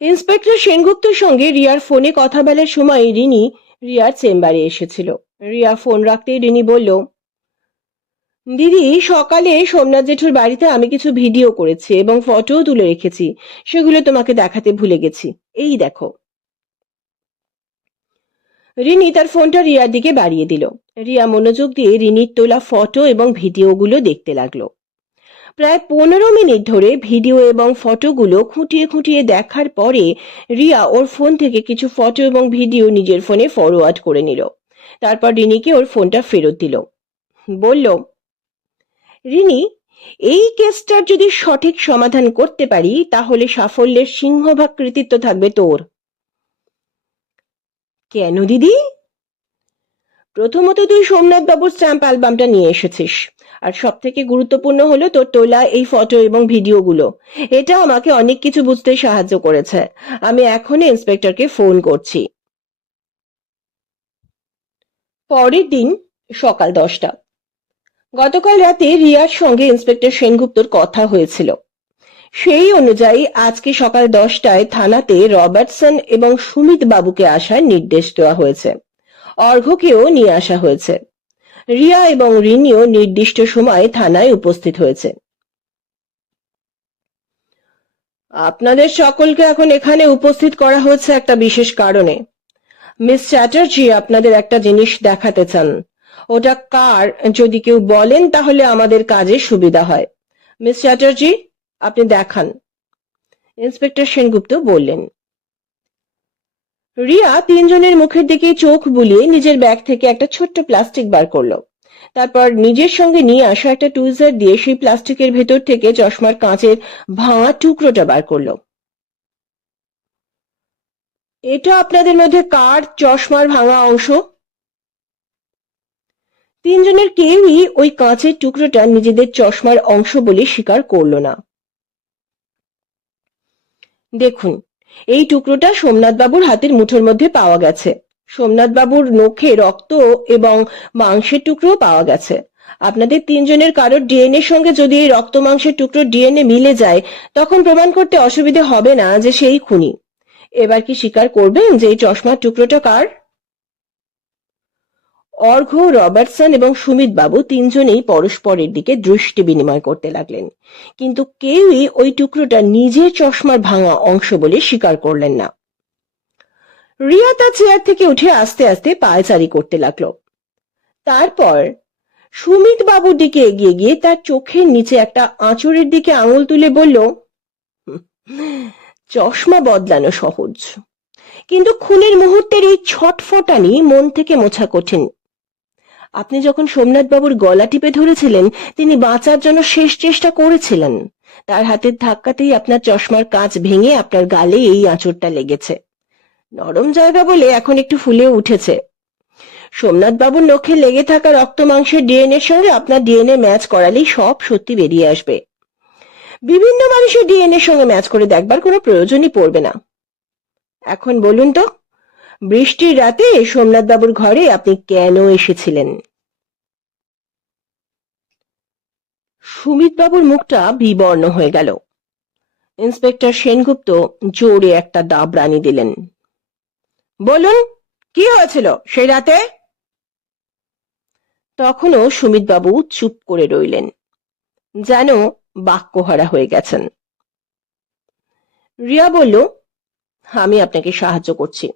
ইন্সপেক্টর সেনগুপ্তর সঙ্গে রিয়ার ফোনে কথা বলার সময় রিনি রিয়ার চেম্বারে এসেছিল। রিয়া ফোন রাখতেই রিনি বলল, দিদি, সকালে সোমনাথ জেঠুর বাড়িতে আমি কিছু ভিডিও করেছি এবং ফটোও তুলে রেখেছি, সেগুলো তোমাকে দেখাতে ভুলে গেছি, এই দেখো। রিনি তার ফোনটা রিয়ার দিকে বাড়িয়ে দিল। রিয়া মনোযোগ দিয়ে রিনির তোলা ফটো এবং ভিডিওগুলো দেখতে লাগলো। প্রায় 15 মিনিট ধরে ভিডিও এবং ফটোগুলো খুঁটিয়ে খুঁটিয়ে দেখার পরে রিয়া ওর ফোন থেকে কিছু ফটো এবং ভিডিও নিজের ফোনে ফরওয়ার্ড করে নিল। তারপর রিনিকে ওর ফোনটা ফেরত দিল। বলল, রিনি, এই কেসটার যদি সঠিক সমাধান করতে পারি তাহলে সাফল্যের সিংহভাগ কৃতিত্ব থাকবে তোর। কেন দিদি? প্রথমত তুই সোমনাথ বাবুর স্ট্যাম্প অ্যালবামটা নিয়ে এসেছিস, আর সব থেকে গুরুত্বপূর্ণ হলো তোর তোলা এই ফটো এবং ভিডিওগুলো। এটা আমাকে অনেক কিছু বুঝতে সাহায্য করেছে। আমি এখনই ইন্সপেক্টরকে ফোন করছি। পরের দিন সকাল 10টা। গতকাল রাতে রিয়ার সঙ্গে ইন্সপেক্টর সেনগুপ্তর কথা হয়েছিল। সেই অনুযায়ী আজকে সকাল 10টায় থানাতে রবার্টসন এবং সুমিত বাবুকে আসার নির্দেশ দেওয়া হয়েছে। অর্ঘ্যকেও নিয়ে আসা হয়েছে। রিয়া এবং রিনিও নির্দিষ্ট সময়ে থানায় উপস্থিত হয়েছে। আপনাদের সকলকে এখন এখানে উপস্থিত করা হয়েছে একটা বিশেষ কারণে। মিস চ্যাটার্জি আপনাদের একটা জিনিস দেখাতে চান। ওটা কার যদি কেউ বলেন তাহলে আমাদের কাজে সুবিধা হয়। মিস চ্যাটার্জি, আপনি দেখান, ইন্সপেক্টর সেনগুপ্ত বললেন। রিয়া তিনজনের মুখের দিকে চোখ বুলিয়ে নিজের ব্যাগ থেকে একটা ছোট্ট প্লাস্টিক বার করলো। তারপর নিজের সঙ্গে নিয়ে আসা একটা টুইজার দিয়ে সেই প্লাস্টিকের ভেতর থেকে চশমার কাঁচের ভাঙা টুকরোটা বার করলো। এটা আপনাদের মধ্যে কার চশমার ভাঙা অংশ? তিনজনের কেউই ওই কাঁচের টুকরোটা নিজেদের চশমার অংশ বলে স্বীকার করলো না। দেখুন, এই টুকরোটা সোমনাথ বাবুর হাতের মুঠোর মধ্যে পাওয়া গেছে। সোমনাথ বাবুর নখে রক্ত এবং মাংসের টুকরো পাওয়া গেছে। আপনাদের তিনজনের কারোর ডিএনএ সঙ্গে যদি এই রক্ত মাংসের টুকরোর ডিএনএ মিলে যায় তখন প্রমাণ করতে অসুবিধে হবে না যে সেই খুনি। এবার কি স্বীকার করবেন যে এই চশমার টুকরোটা কার? অর্ঘ্য, রবার্টসন এবং সুমিত বাবু তিনজনেই পরস্পরের দিকে দৃষ্টি বিনিময় করতে লাগলেন, কিন্তু কেউই ওই টুকরোটা নিজের চশমার ভাঙা অংশ বলে স্বীকার করলেন না। রিয়া তার চেয়ার থেকে উঠে আস্তে আস্তে পায়চারি করতে লাগলো। তারপর সুমিত বাবুর দিকে এগিয়ে গিয়ে তার চোখের নিচে একটা আঁচড়ের দিকে আঙুল তুলে বলল, চশমা বদলানো সহজ, কিন্তু খুনের মুহূর্তের এই ছটফটানি মন থেকে মোছা কঠিন। আপনি যখন সোমনাথ বাবুর গলা টিপে ধরেছিলেন, তিনি বাঁচার জন্য শেষ চেষ্টা করেছিলেন। তার হাতের ধাক্কাতেই আপনার চশমার কাঁচ ভেঙে আপনার গালে এই আঁচড়টা লেগেছে। নরম জায়গা বলে এখন একটু ফুলে উঠেছে। সোমনাথ বাবুর নখে লেগে থাকা রক্ত মাংসের ডিএনএর সঙ্গে আপনার ডিএনএ ম্যাচ করালেই সব সত্যি বেরিয়ে আসবে। বিভিন্ন মানুষের ডিএনএর সঙ্গে ম্যাচ করে দেখবার কোনো প্রয়োজনই পড়বে না। এখন বলুন তো, বৃষ্টির রাতে সোমনাথ বাবুর ঘরে আপনি কেন এসেছিলেন? সুমিত বাবুর মুখটা বিবর্ণ হয়ে গেল। ইন্সপেক্টর সেনগুপ্ত জোরে একটা দাবরানি দিলেন। বলুন, কি হয়েছিল সেই রাতে? তখনও সুমিত বাবু চুপ করে রইলেন, যেন বাক্যহারা হয়ে গেছেন। রিয়া বলল, আমি আপনাকে সাহায্য করছি।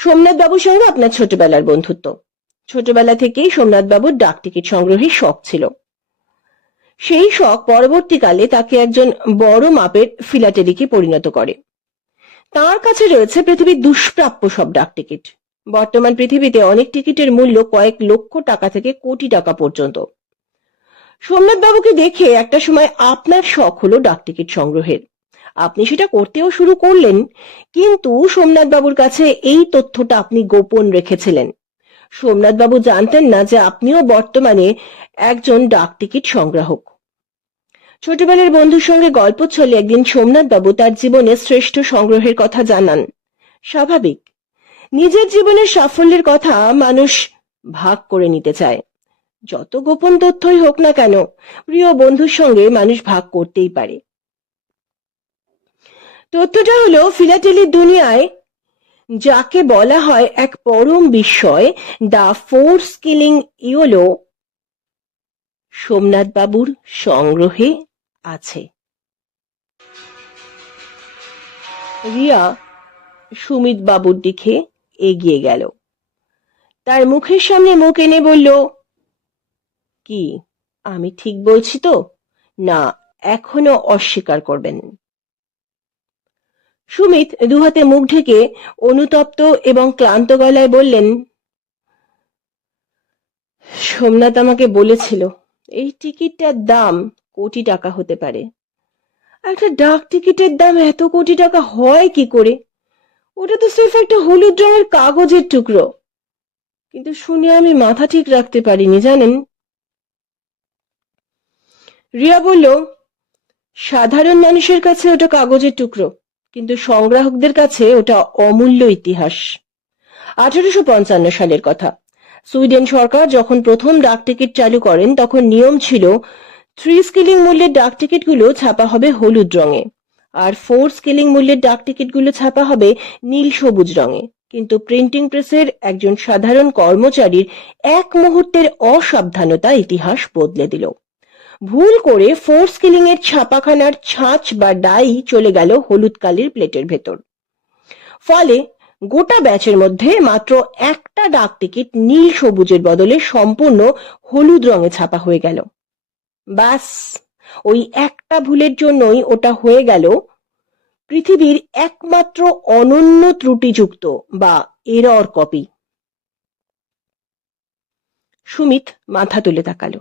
সোমনাথ বাবুর সঙ্গে আপনার ছোটবেলার বন্ধুত্ব। ছোটবেলা থেকেই সোমনাথ বাবুর ডাক টিকিট সংগ্রহের শখ ছিল। সেই শখ পরবর্তীকালে তাকে একজন বড় মাপের ফিলাটেলিকে পরিণত করে। তার কাছে রয়েছে পৃথিবীর দুষ্প্রাপ্য সব ডাক টিকিট। বর্তমান পৃথিবীতে অনেক টিকিটের মূল্য কয়েক লক্ষ টাকা থেকে কোটি টাকা পর্যন্ত। সোমনাথ বাবুকে দেখে একটা সময় আপনার শখ হলো ডাক টিকিট সংগ্রহের। আপনি সেটা করতেও শুরু করলেন, কিন্তু সোমনাথ বাবুর কাছে এই তথ্যটা আপনি গোপন রেখেছিলেন। সোমনাথ বাবু জানতেন না যে আপনিও বর্তমানে একজন ডাক টিকিট সংগ্রাহক। ছোটবেলার বন্ধুর সঙ্গে গল্প চলে একদিন সোমনাথ বাবু তার জীবনে শ্রেষ্ঠ সংগ্রহের কথা জানান। স্বাভাবিক, নিজের জীবনের সাফল্যের কথা মানুষ ভাগ করে নিতে চায়। যত গোপন তথ্যই হোক না কেন, প্রিয় বন্ধুর সঙ্গে মানুষ ভাগ করতেই পারে। তথ্যটা হলো, ফিলাটেলির দুনিয়ায় যাকে বলা হয় এক পরম বিস্ময়, the force killing yellow, Somnath বাবুর সংগ্রহে আছে। রিয়া সুমিত বাবুর দিকে এগিয়ে গেল, তার মুখের সামনে মুখ এনে বলল, কি আমি ঠিক বলছি তো, না এখনো অস্বীকার করবেন? সুমিত দুহাতে মুখ ঢেকে অনুতপ্ত এবং ক্লান্ত গলায় বললেন, সোমনাথ আমাকে বলেছিল এই টিকিটটার দাম কোটি টাকা হতে পারে। একটা ডাক টিকিটের দাম এত কোটি টাকা হয় কি করে? ওটা তো সির্ফ একটা হলুদ রঙের কাগজের টুকরো। কিন্তু শুনে আমি মাথা ঠিক রাখতে পারিনি, জানেন। রিয়া বলল, সাধারণ মানুষের কাছে ওটা কাগজের টুকরো, কিন্তু সংগ্রাহকদের কাছে ওটা অমূল্য ইতিহাস। 1855 সালের কথা। সুইডেন সরকার যখন প্রথম ডাক টিকিট চালু করেন, তখন নিয়ম ছিল 3 স্কিলিং মূল্যের ডাক টিকিটগুলো ছাপা হবে হলুদ রঙে, আর 4 স্কিলিং মূল্যের ডাক টিকিটগুলো ছাপা হবে নীল সবুজ রঙে। কিন্তু প্রিন্টিং প্রেসের একজন সাধারণ কর্মচারীর এক মুহূর্তের অসাবধানতা ইতিহাস বদলে দিল। ভুল করে 4 স্কিলিং এর ছাপাখানার ছাঁচ বা ডাই চলে গেল হলুদ কালির প্লেটের ভেতর। ফলে গোটা ব্যাচের মধ্যে মাত্র একটা ডাক টিকিট নীল সবুজের বদলে সম্পূর্ণ হলুদ রঙে ছাপা হয়ে গেল। ব্যাস, ওই একটা ভুলের জন্যই ওটা হয়ে গেল পৃথিবীর একমাত্র অনন্য ত্রুটিযুক্ত বা এরর কপি। সুমিত মাথা তুলে তাকালো,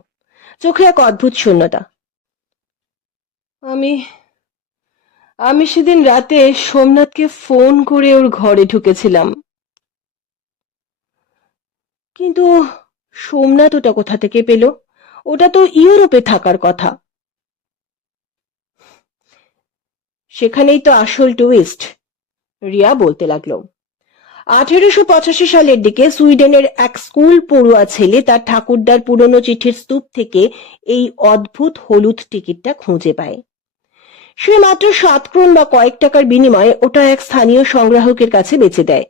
চোখে এক অদ্ভুত শূন্যতা। আমি সেদিন রাতে সোমনাথকে ফোন করে ওর ঘরে ঢুকেছিলাম, কিন্তু সোমনাথ ওটা কোথা থেকে পেল? ওটা তো ইউরোপে থাকার কথা। সেখানেই তো আসল টুইস্ট, রিয়া বলতে লাগলো। 1885 সালের দিকে সুইডেনের এক স্কুল পড়ুয়া ছেলে তার ঠাকুরদার পুরনো চিঠির স্তূপ থেকে এই অদ্ভুত হলুদ টিকিটটা খুঁজে পায়। সে মাত্র 7 ক্রোন বা কয়েক টাকার বিনিময়ে ওটা এক স্থানীয় সংগ্রাহকের কাছে বেচে দেয়।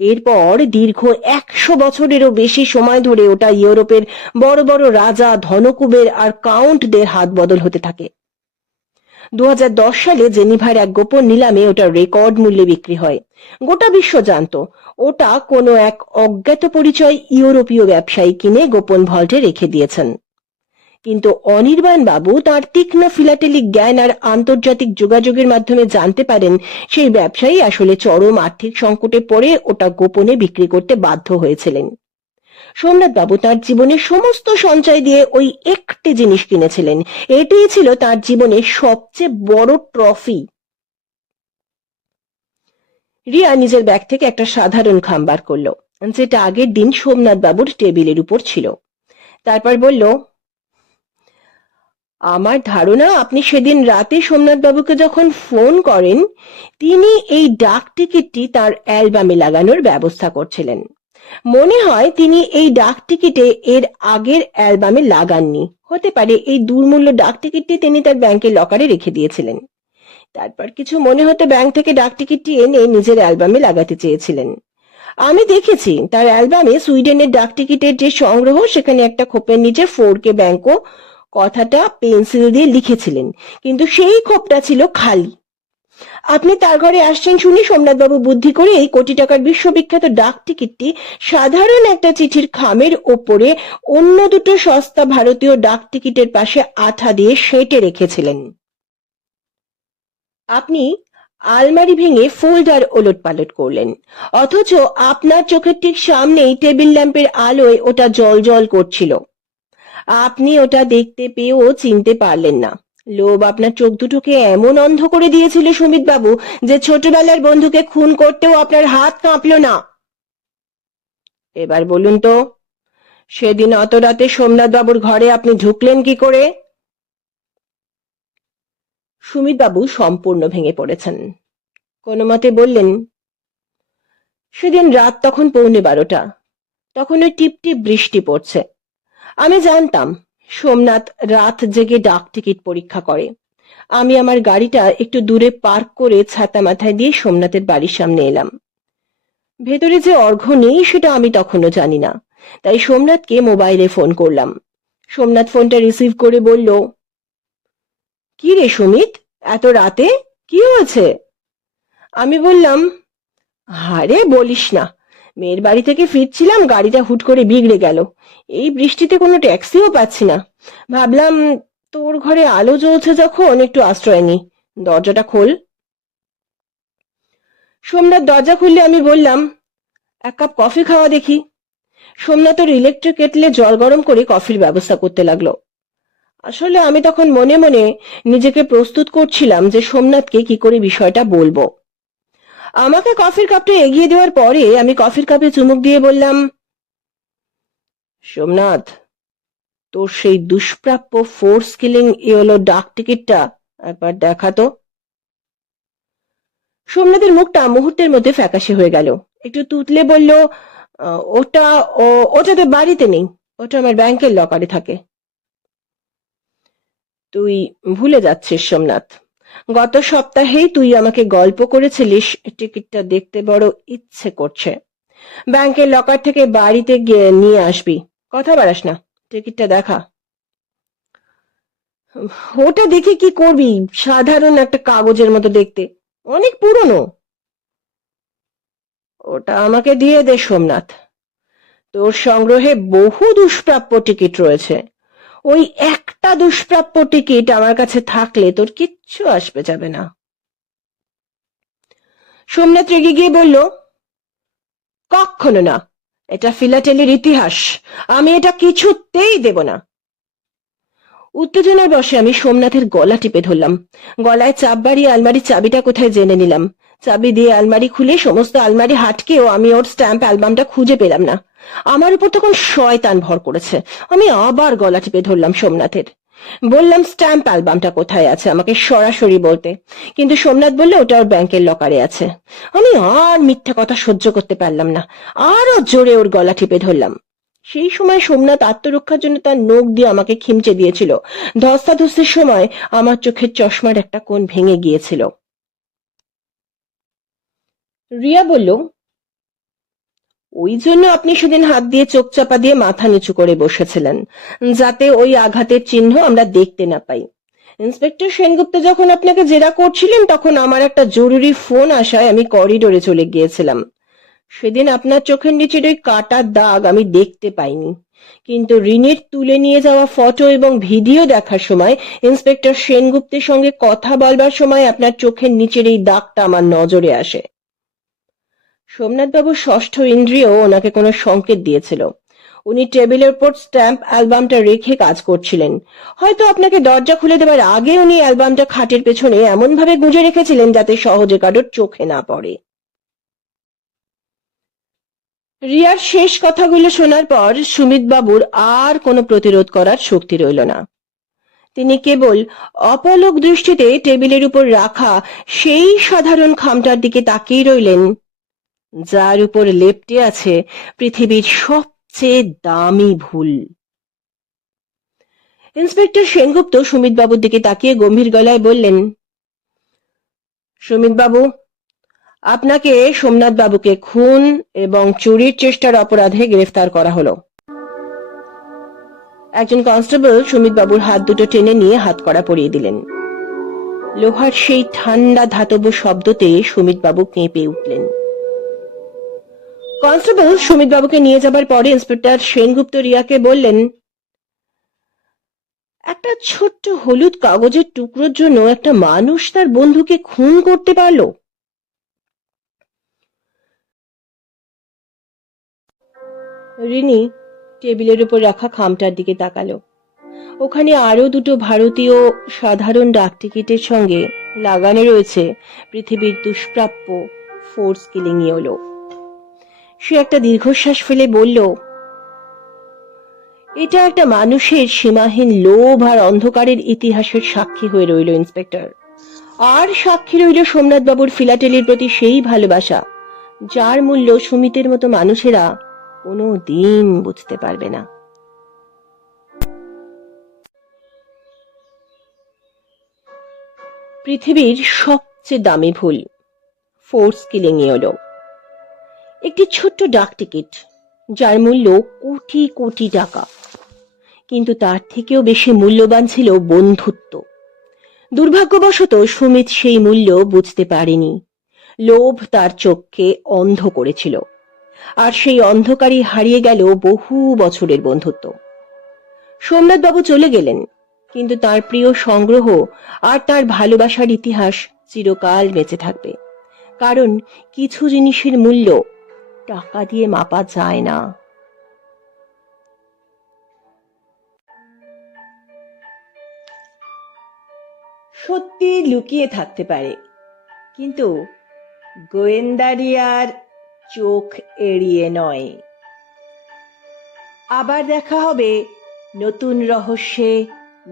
এরপর দীর্ঘ 100 বছরেরও বেশি সময় ধরে ওটা ইউরোপের বড় বড় রাজা, ধনকুবের আর কাউন্টদের হাত বদল হতে থাকে। 2010 সালে জেনিভার এক গোপন নিলামে ওটা রেকর্ড মূল্যে বিক্রি হয়। গোটা বিশ্ব জানতো ওটা কোনো এক অজ্ঞাত পরিচয় ইউরোপীয় ব্যবসায়ী কিনে গোপন ভল্টে রেখে দিয়েছেন। কিন্তু অনির্বাণ বাবু তার তীক্ষ্ণ ফিলাটেলিক জ্ঞান আর আন্তর্জাতিক যোগাযোগের মাধ্যমে জানতে পারেন সেই ব্যবসায়ী আসলে চরম আর্থিক সংকটে পড়ে ওটা গোপনে বিক্রি করতে বাধ্য হয়েছিলেন। সোমনাথ বাবু তার জীবনের সমস্ত সঞ্চয় দিয়ে ওই একটি জিনিস কিনেছিলেন। এটিই ছিল তার জীবনের সবচেয়ে বড় ট্রফি। রিয়া নিজের ব্যাগ থেকে একটা সাধারণ খাম বার করলো, যেটা আগের দিন সোমনাথ বাবুর টেবিলের উপর ছিল। তারপর বলল, আমার ধারণা আপনি সেদিন রাতে সোমনাথ বাবুকে যখন ফোন করেন, তিনি এই ডাক টিকিটটি তার অ্যালবামে লাগানোর ব্যবস্থা করছিলেন। মনে হয় তিনি এই ডাক টিকিটে এর আগের অ্যালবামে লাগাননি। হতে পারে এই দুর্মূল্য ডাক টিকিটটি তিনি তার ব্যাংকের লকারে রেখে দিয়েছিলেন। তারপর কিছু মনে হতে ব্যাংক থেকে ডাক টিকিটটি এনে নিজের অ্যালবামে লাগাতে চেয়েছিলেন। আমি দেখেছি তার অ্যালবামে সুইডেনের ডাক টিকিটের যে সংগ্রহ, সেখানে একটা খোপের নিচে 4K ব্যাংকও কথাটা পেন্সিল দিয়ে লিখেছিলেন, কিন্তু সেই খোপটা ছিল খালি। আপনি তার ঘরে আসছেন শুনে সোমনাথবাবু বুদ্ধি করে এই কোটি টাকার বিশ্ববিখ্যাত ডাক টিকিটটি সাধারণ একটা চিঠির খামের ওপরে অন্য দুটো সস্তা ভারতীয় ডাক টিকিটের পাশে আঠা দিয়ে সেঁটে রেখেছিলেন। আপনি আলমারি ভেঙে ফোল্ডার ওলটপালট করলেন, অথচ আপনার চোখের ঠিক সামনেই টেবিল ল্যাম্পের আলোয় ওটা জল করছিল। আপনি ওটা দেখতে পেয়েও চিনতে পারলেন না। লোভ আপনার চোখ দুটোকে এমন অন্ধ করে দিয়েছিল সুমিত বাবু, যে ছোটবেলার বন্ধুকে খুন করতেও আপনার হাত কাঁপলো না। এবার বলুন তো, সেদিন অত রাতে সোমনাথ বাবুর ঘরে আপনি ঢুকলেন কি করে? সুমিত বাবু সম্পূর্ণ ভেঙে পড়েছেন। কোনো মতে বললেন, সেদিন রাত তখন 11:15। তখন ওই টিপটিপ বৃষ্টি পড়ছে। আমি জানতাম সোমনাথ রাত জেগে ডাক টিকিট পরীক্ষা করে। আমি আমার গাড়িটা একটু দূরে পার্ক করে ছাতা মাথায় দিয়ে সোমনাথের বাড়ির সামনে এলাম। ভেতরে যে অর্ঘ্য নেই সেটা আমি তখনও জানি না, তাই সোমনাথকে মোবাইলে ফোন করলাম। সোমনাথ ফোনটা রিসিভ করে বলল, কি রে সুমিত, এত রাতে কি হয়েছে? আমি বললাম, আরে বলিস না, মেয়ের বাড়ি থেকে ফিরছিলাম, গাড়িটা হুট করে বিগড়ে গেল। এই বৃষ্টিতে কোনো ট্যাক্সিও পাচ্ছি না। ভাবলাম তোর ঘরে আলো জ্বলছে যখন একটু আশ্রয় নি, দরজাটা খোল। সোমনাথ দরজা খুললে আমি বললাম, এক কাপ কফি খাওয়া দেখি। সোমনাথ ওর ইলেকট্রিক কেটলে জল গরম করে কফির ব্যবস্থা করতে লাগলো। আসলে আমি তখন মনে মনে নিজেকে প্রস্তুত করছিলাম যে সোমনাথকে কি করে বিষয়টা বলবো। আমাকে কফির কাপটা এগিয়ে দেওয়ার পরে আমি কফির কাপে চুমুক দিয়ে বললাম, সোমনাথ, তোর সেই দুষ্প্রাপ্য ফোর্স কিলিং ইয়েলো ডাক টিকিটটা একবার দেখা তো। সোমনাথের মুখটা মুহূর্তের মধ্যে ফ্যাকাশে হয়ে গেল। একটু তুতলে বলল, ওটা ওটা তো বাড়িতে নেই, ওটা আমার ব্যাংকের লকারে থাকে। তুই ভুলে যাচ্ছিস সোমনাথ, গত সপ্তাহেই তুই আমাকে গল্প করেছিলিস টিকিটটা দেখতে বড় ইচ্ছে করছে, ব্যাংকের লকার থেকে বাড়িতে গিয়ে নিয়ে আসবি। কথা বাড়াস না, টিকিটটা দেখা। ওটা দেখে কি করবি? সাধারণ একটা কাগজের মতো দেখতে, অনেক পুরনো। ওটা আমাকে দিয়ে দে সোমনাথ, তোর সংগ্রহে বহু দুষ্প্রাপ্য টিকিট রয়েছে। ওই একটা দুষ্প্রাপ্য টিকিট আমার কাছে থাকলে তোর কিচ্ছু আসবে যাবে না। সোমনাথ রেগে গিয়ে বলল, কখনো না, এটা ফিলাটেলির ইতিহাস, আমি এটা কিছুতেই দেব না। উত্তেজনার বশে আমি সোমনাথের গলা টিপে ধরলাম। গলায় চাপ বাড়িয়ে আলমারির চাবিটা কোথায় জেনে নিলাম। চাবি দিয়ে আলমারি খুলে সমস্ত আলমারি হাটকেও আমি ওর স্ট্যাম্প অ্যালবামটা খুঁজে পেলাম না। আমার উপর তখন শয়তান ভর করেছে। আমি আবার গলা টিপে ধরলাম সোমনাথের। বললাম, স্ট্যাম্প অ্যালবামটা কোথায় আছে আমাকে সরাসরি বলতে। কিন্তু সোমনাথ বললে ওটা ওর ব্যাংকের লকারে আছে। আমি আর মিথ্যা কথা সহ্য করতে পারলাম না, আরো জোরে ওর গলা টিপে ধরলাম। সেই সময় সোমনাথ আত্মরক্ষার জন্য তার নখ দিয়ে আমাকে খিমচে দিয়েছিল। ধস্তাধস্তির সময় আমার চোখের চশমার একটা কোণ ভেঙে গিয়েছিল। রিয়া বলল, ওই জন্য আপনি সেদিন হাত দিয়ে চোখ চাপা দিয়ে মাথা নিচু করে বসেছিলেন, যাতে ওই আঘাতের চিহ্ন আমরা দেখতে না পাই। ইন্সপেক্টর সেনগুপ্ত যখন আপনাকে জেরা করছিলেন, তখন আমার একটা জরুরি ফোন আসায় আমি করিডোরে চলে গিয়েছিলাম। সেদিন আপনার চোখের নিচের ওই কাটার দাগ আমি দেখতে পাইনি, কিন্তু রিনির তুলে নিয়ে যাওয়া ফটো এবং ভিডিও দেখার সময়, ইন্সপেক্টর সেনগুপ্তের সঙ্গে কথা বলবার সময় আপনার চোখের নিচের এই দাগটা আমার নজরে আসে। সোমনাথবাবুর ষষ্ঠ ইন্দ্রিয় ওনাকে কোনো সংকেত দিয়েছিল। উনি টেবিলের উপর স্ট্যাম্প অ্যালবামটা রেখে কাজ করছিলেন। হয়তো আপনাকে দরজা খুলে দেবার আগে উনি অ্যালবামটা খাটের পেছনে এমন ভাবে গুঁজে রেখেছিলেন যাতে সহজে কারোর চোখে না পড়ে। রিয়ার শেষ কথাগুলো শোনার পর সুমিতবাবুর আর কোনো প্রতিরোধ করার শক্তি রইল না। তিনি কেবল অপলক দৃষ্টিতে টেবিলের উপর রাখা সেই সাধারণ খামটার দিকে তাকিয়ে রইলেন, যার উপর লেপ্টে আছে পৃথিবীর সবচেয়ে দামি ভুল। ইন্সপেক্টর সেনগুপ্ত সুমিতবাবুর দিকে তাকিয়ে গম্ভীর গলায় বললেন, সুমিতবাবু, আপনাকে সোমনাথ বাবুকে খুন এবং চুরির চেষ্টার অপরাধে গ্রেফতার করা হলো। একজন কনস্টেবল সুমিতবাবুর হাত দুটো টেনে নিয়ে হাতকড়া পরিয়ে দিলেন। লোহার সেই ঠান্ডা ধাতব শব্দতে সুমিতবাবু কেঁপে উঠলেন। কনস্টেবল সুমিতবাবুকে নিয়ে যাবার পরে ইন্সপেক্টর সেনগুপ্ত রিয়াকে বললেন, একটা ছোট্ট হলুদ কাগজের টুকরোর জন্য একটা মানুষ তার বন্ধুকে খুন করতে পারলো? রিনি টেবিলের উপর রাখা খামটার দিকে তাকালো। ওখানে আরো দুটো ভারতীয় সাধারণ ডাকটিকিটের সঙ্গে লাগানো রয়েছে পৃথিবীর দুষ্প্রাপ্য ফোর্স কিলিং ইয়েলো। সে একটা দীর্ঘশ্বাস ফেলে বলল, এটা একটা মানুষের সীমাহীন লোভ আর অন্ধকারের ইতিহাসের সাক্ষী হয়ে রইল ইন্সপেক্টর। আর সাক্ষী রইল সোমনাথ বাবুর ফিলাটেলির প্রতি সেই ভালোবাসা, যার মূল্য সুমিতের মতো মানুষেরা কোনো দিন বুঝতে পারবে না। পৃথিবীর সবচেয়ে দামি ভুল, ফোর্স কিলিং ইয়েলো। একটি ছোট্ট ডাক টিকিট, যার মূল্য কোটি কোটি টাকা, কিন্তু তার থেকেও বেশি মূল্যবান ছিল বন্ধুত্ব। দুর্ভাগ্যবশত সুমিত সেই মূল্য বুঝতে পারেনি। লোভ তার চোখকে অন্ধ করেছিল, আর সেই অন্ধকারই হারিয়ে গেল বহু বছরের বন্ধুত্ব। সোমনাথ বাবু চলে গেলেন, কিন্তু তার প্রিয় সংগ্রহ আর তার ভালোবাসার ইতিহাস চিরকাল বেঁচে থাকবে। কারণ কিছু জিনিসের মূল্য টাকা দিয়ে মাপা যায় না। সত্যি লুকিয়ে থাকতে পারে, কিন্তু গোয়েন্দারি আর চোখ এড়িয়ে নয়। আবার দেখা হবে নতুন রহস্যে,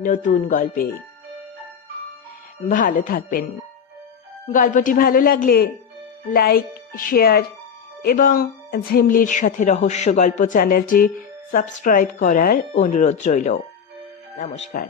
নতুন গল্পে। ভালো থাকবেন। গল্পটি ভালো লাগলে লাইক, শেয়ার এবং ঝিমলির সাথে রহস্য গল্প চ্যানেলটি সাবস্ক্রাইব করার অনুরোধ রইল। নমস্কার।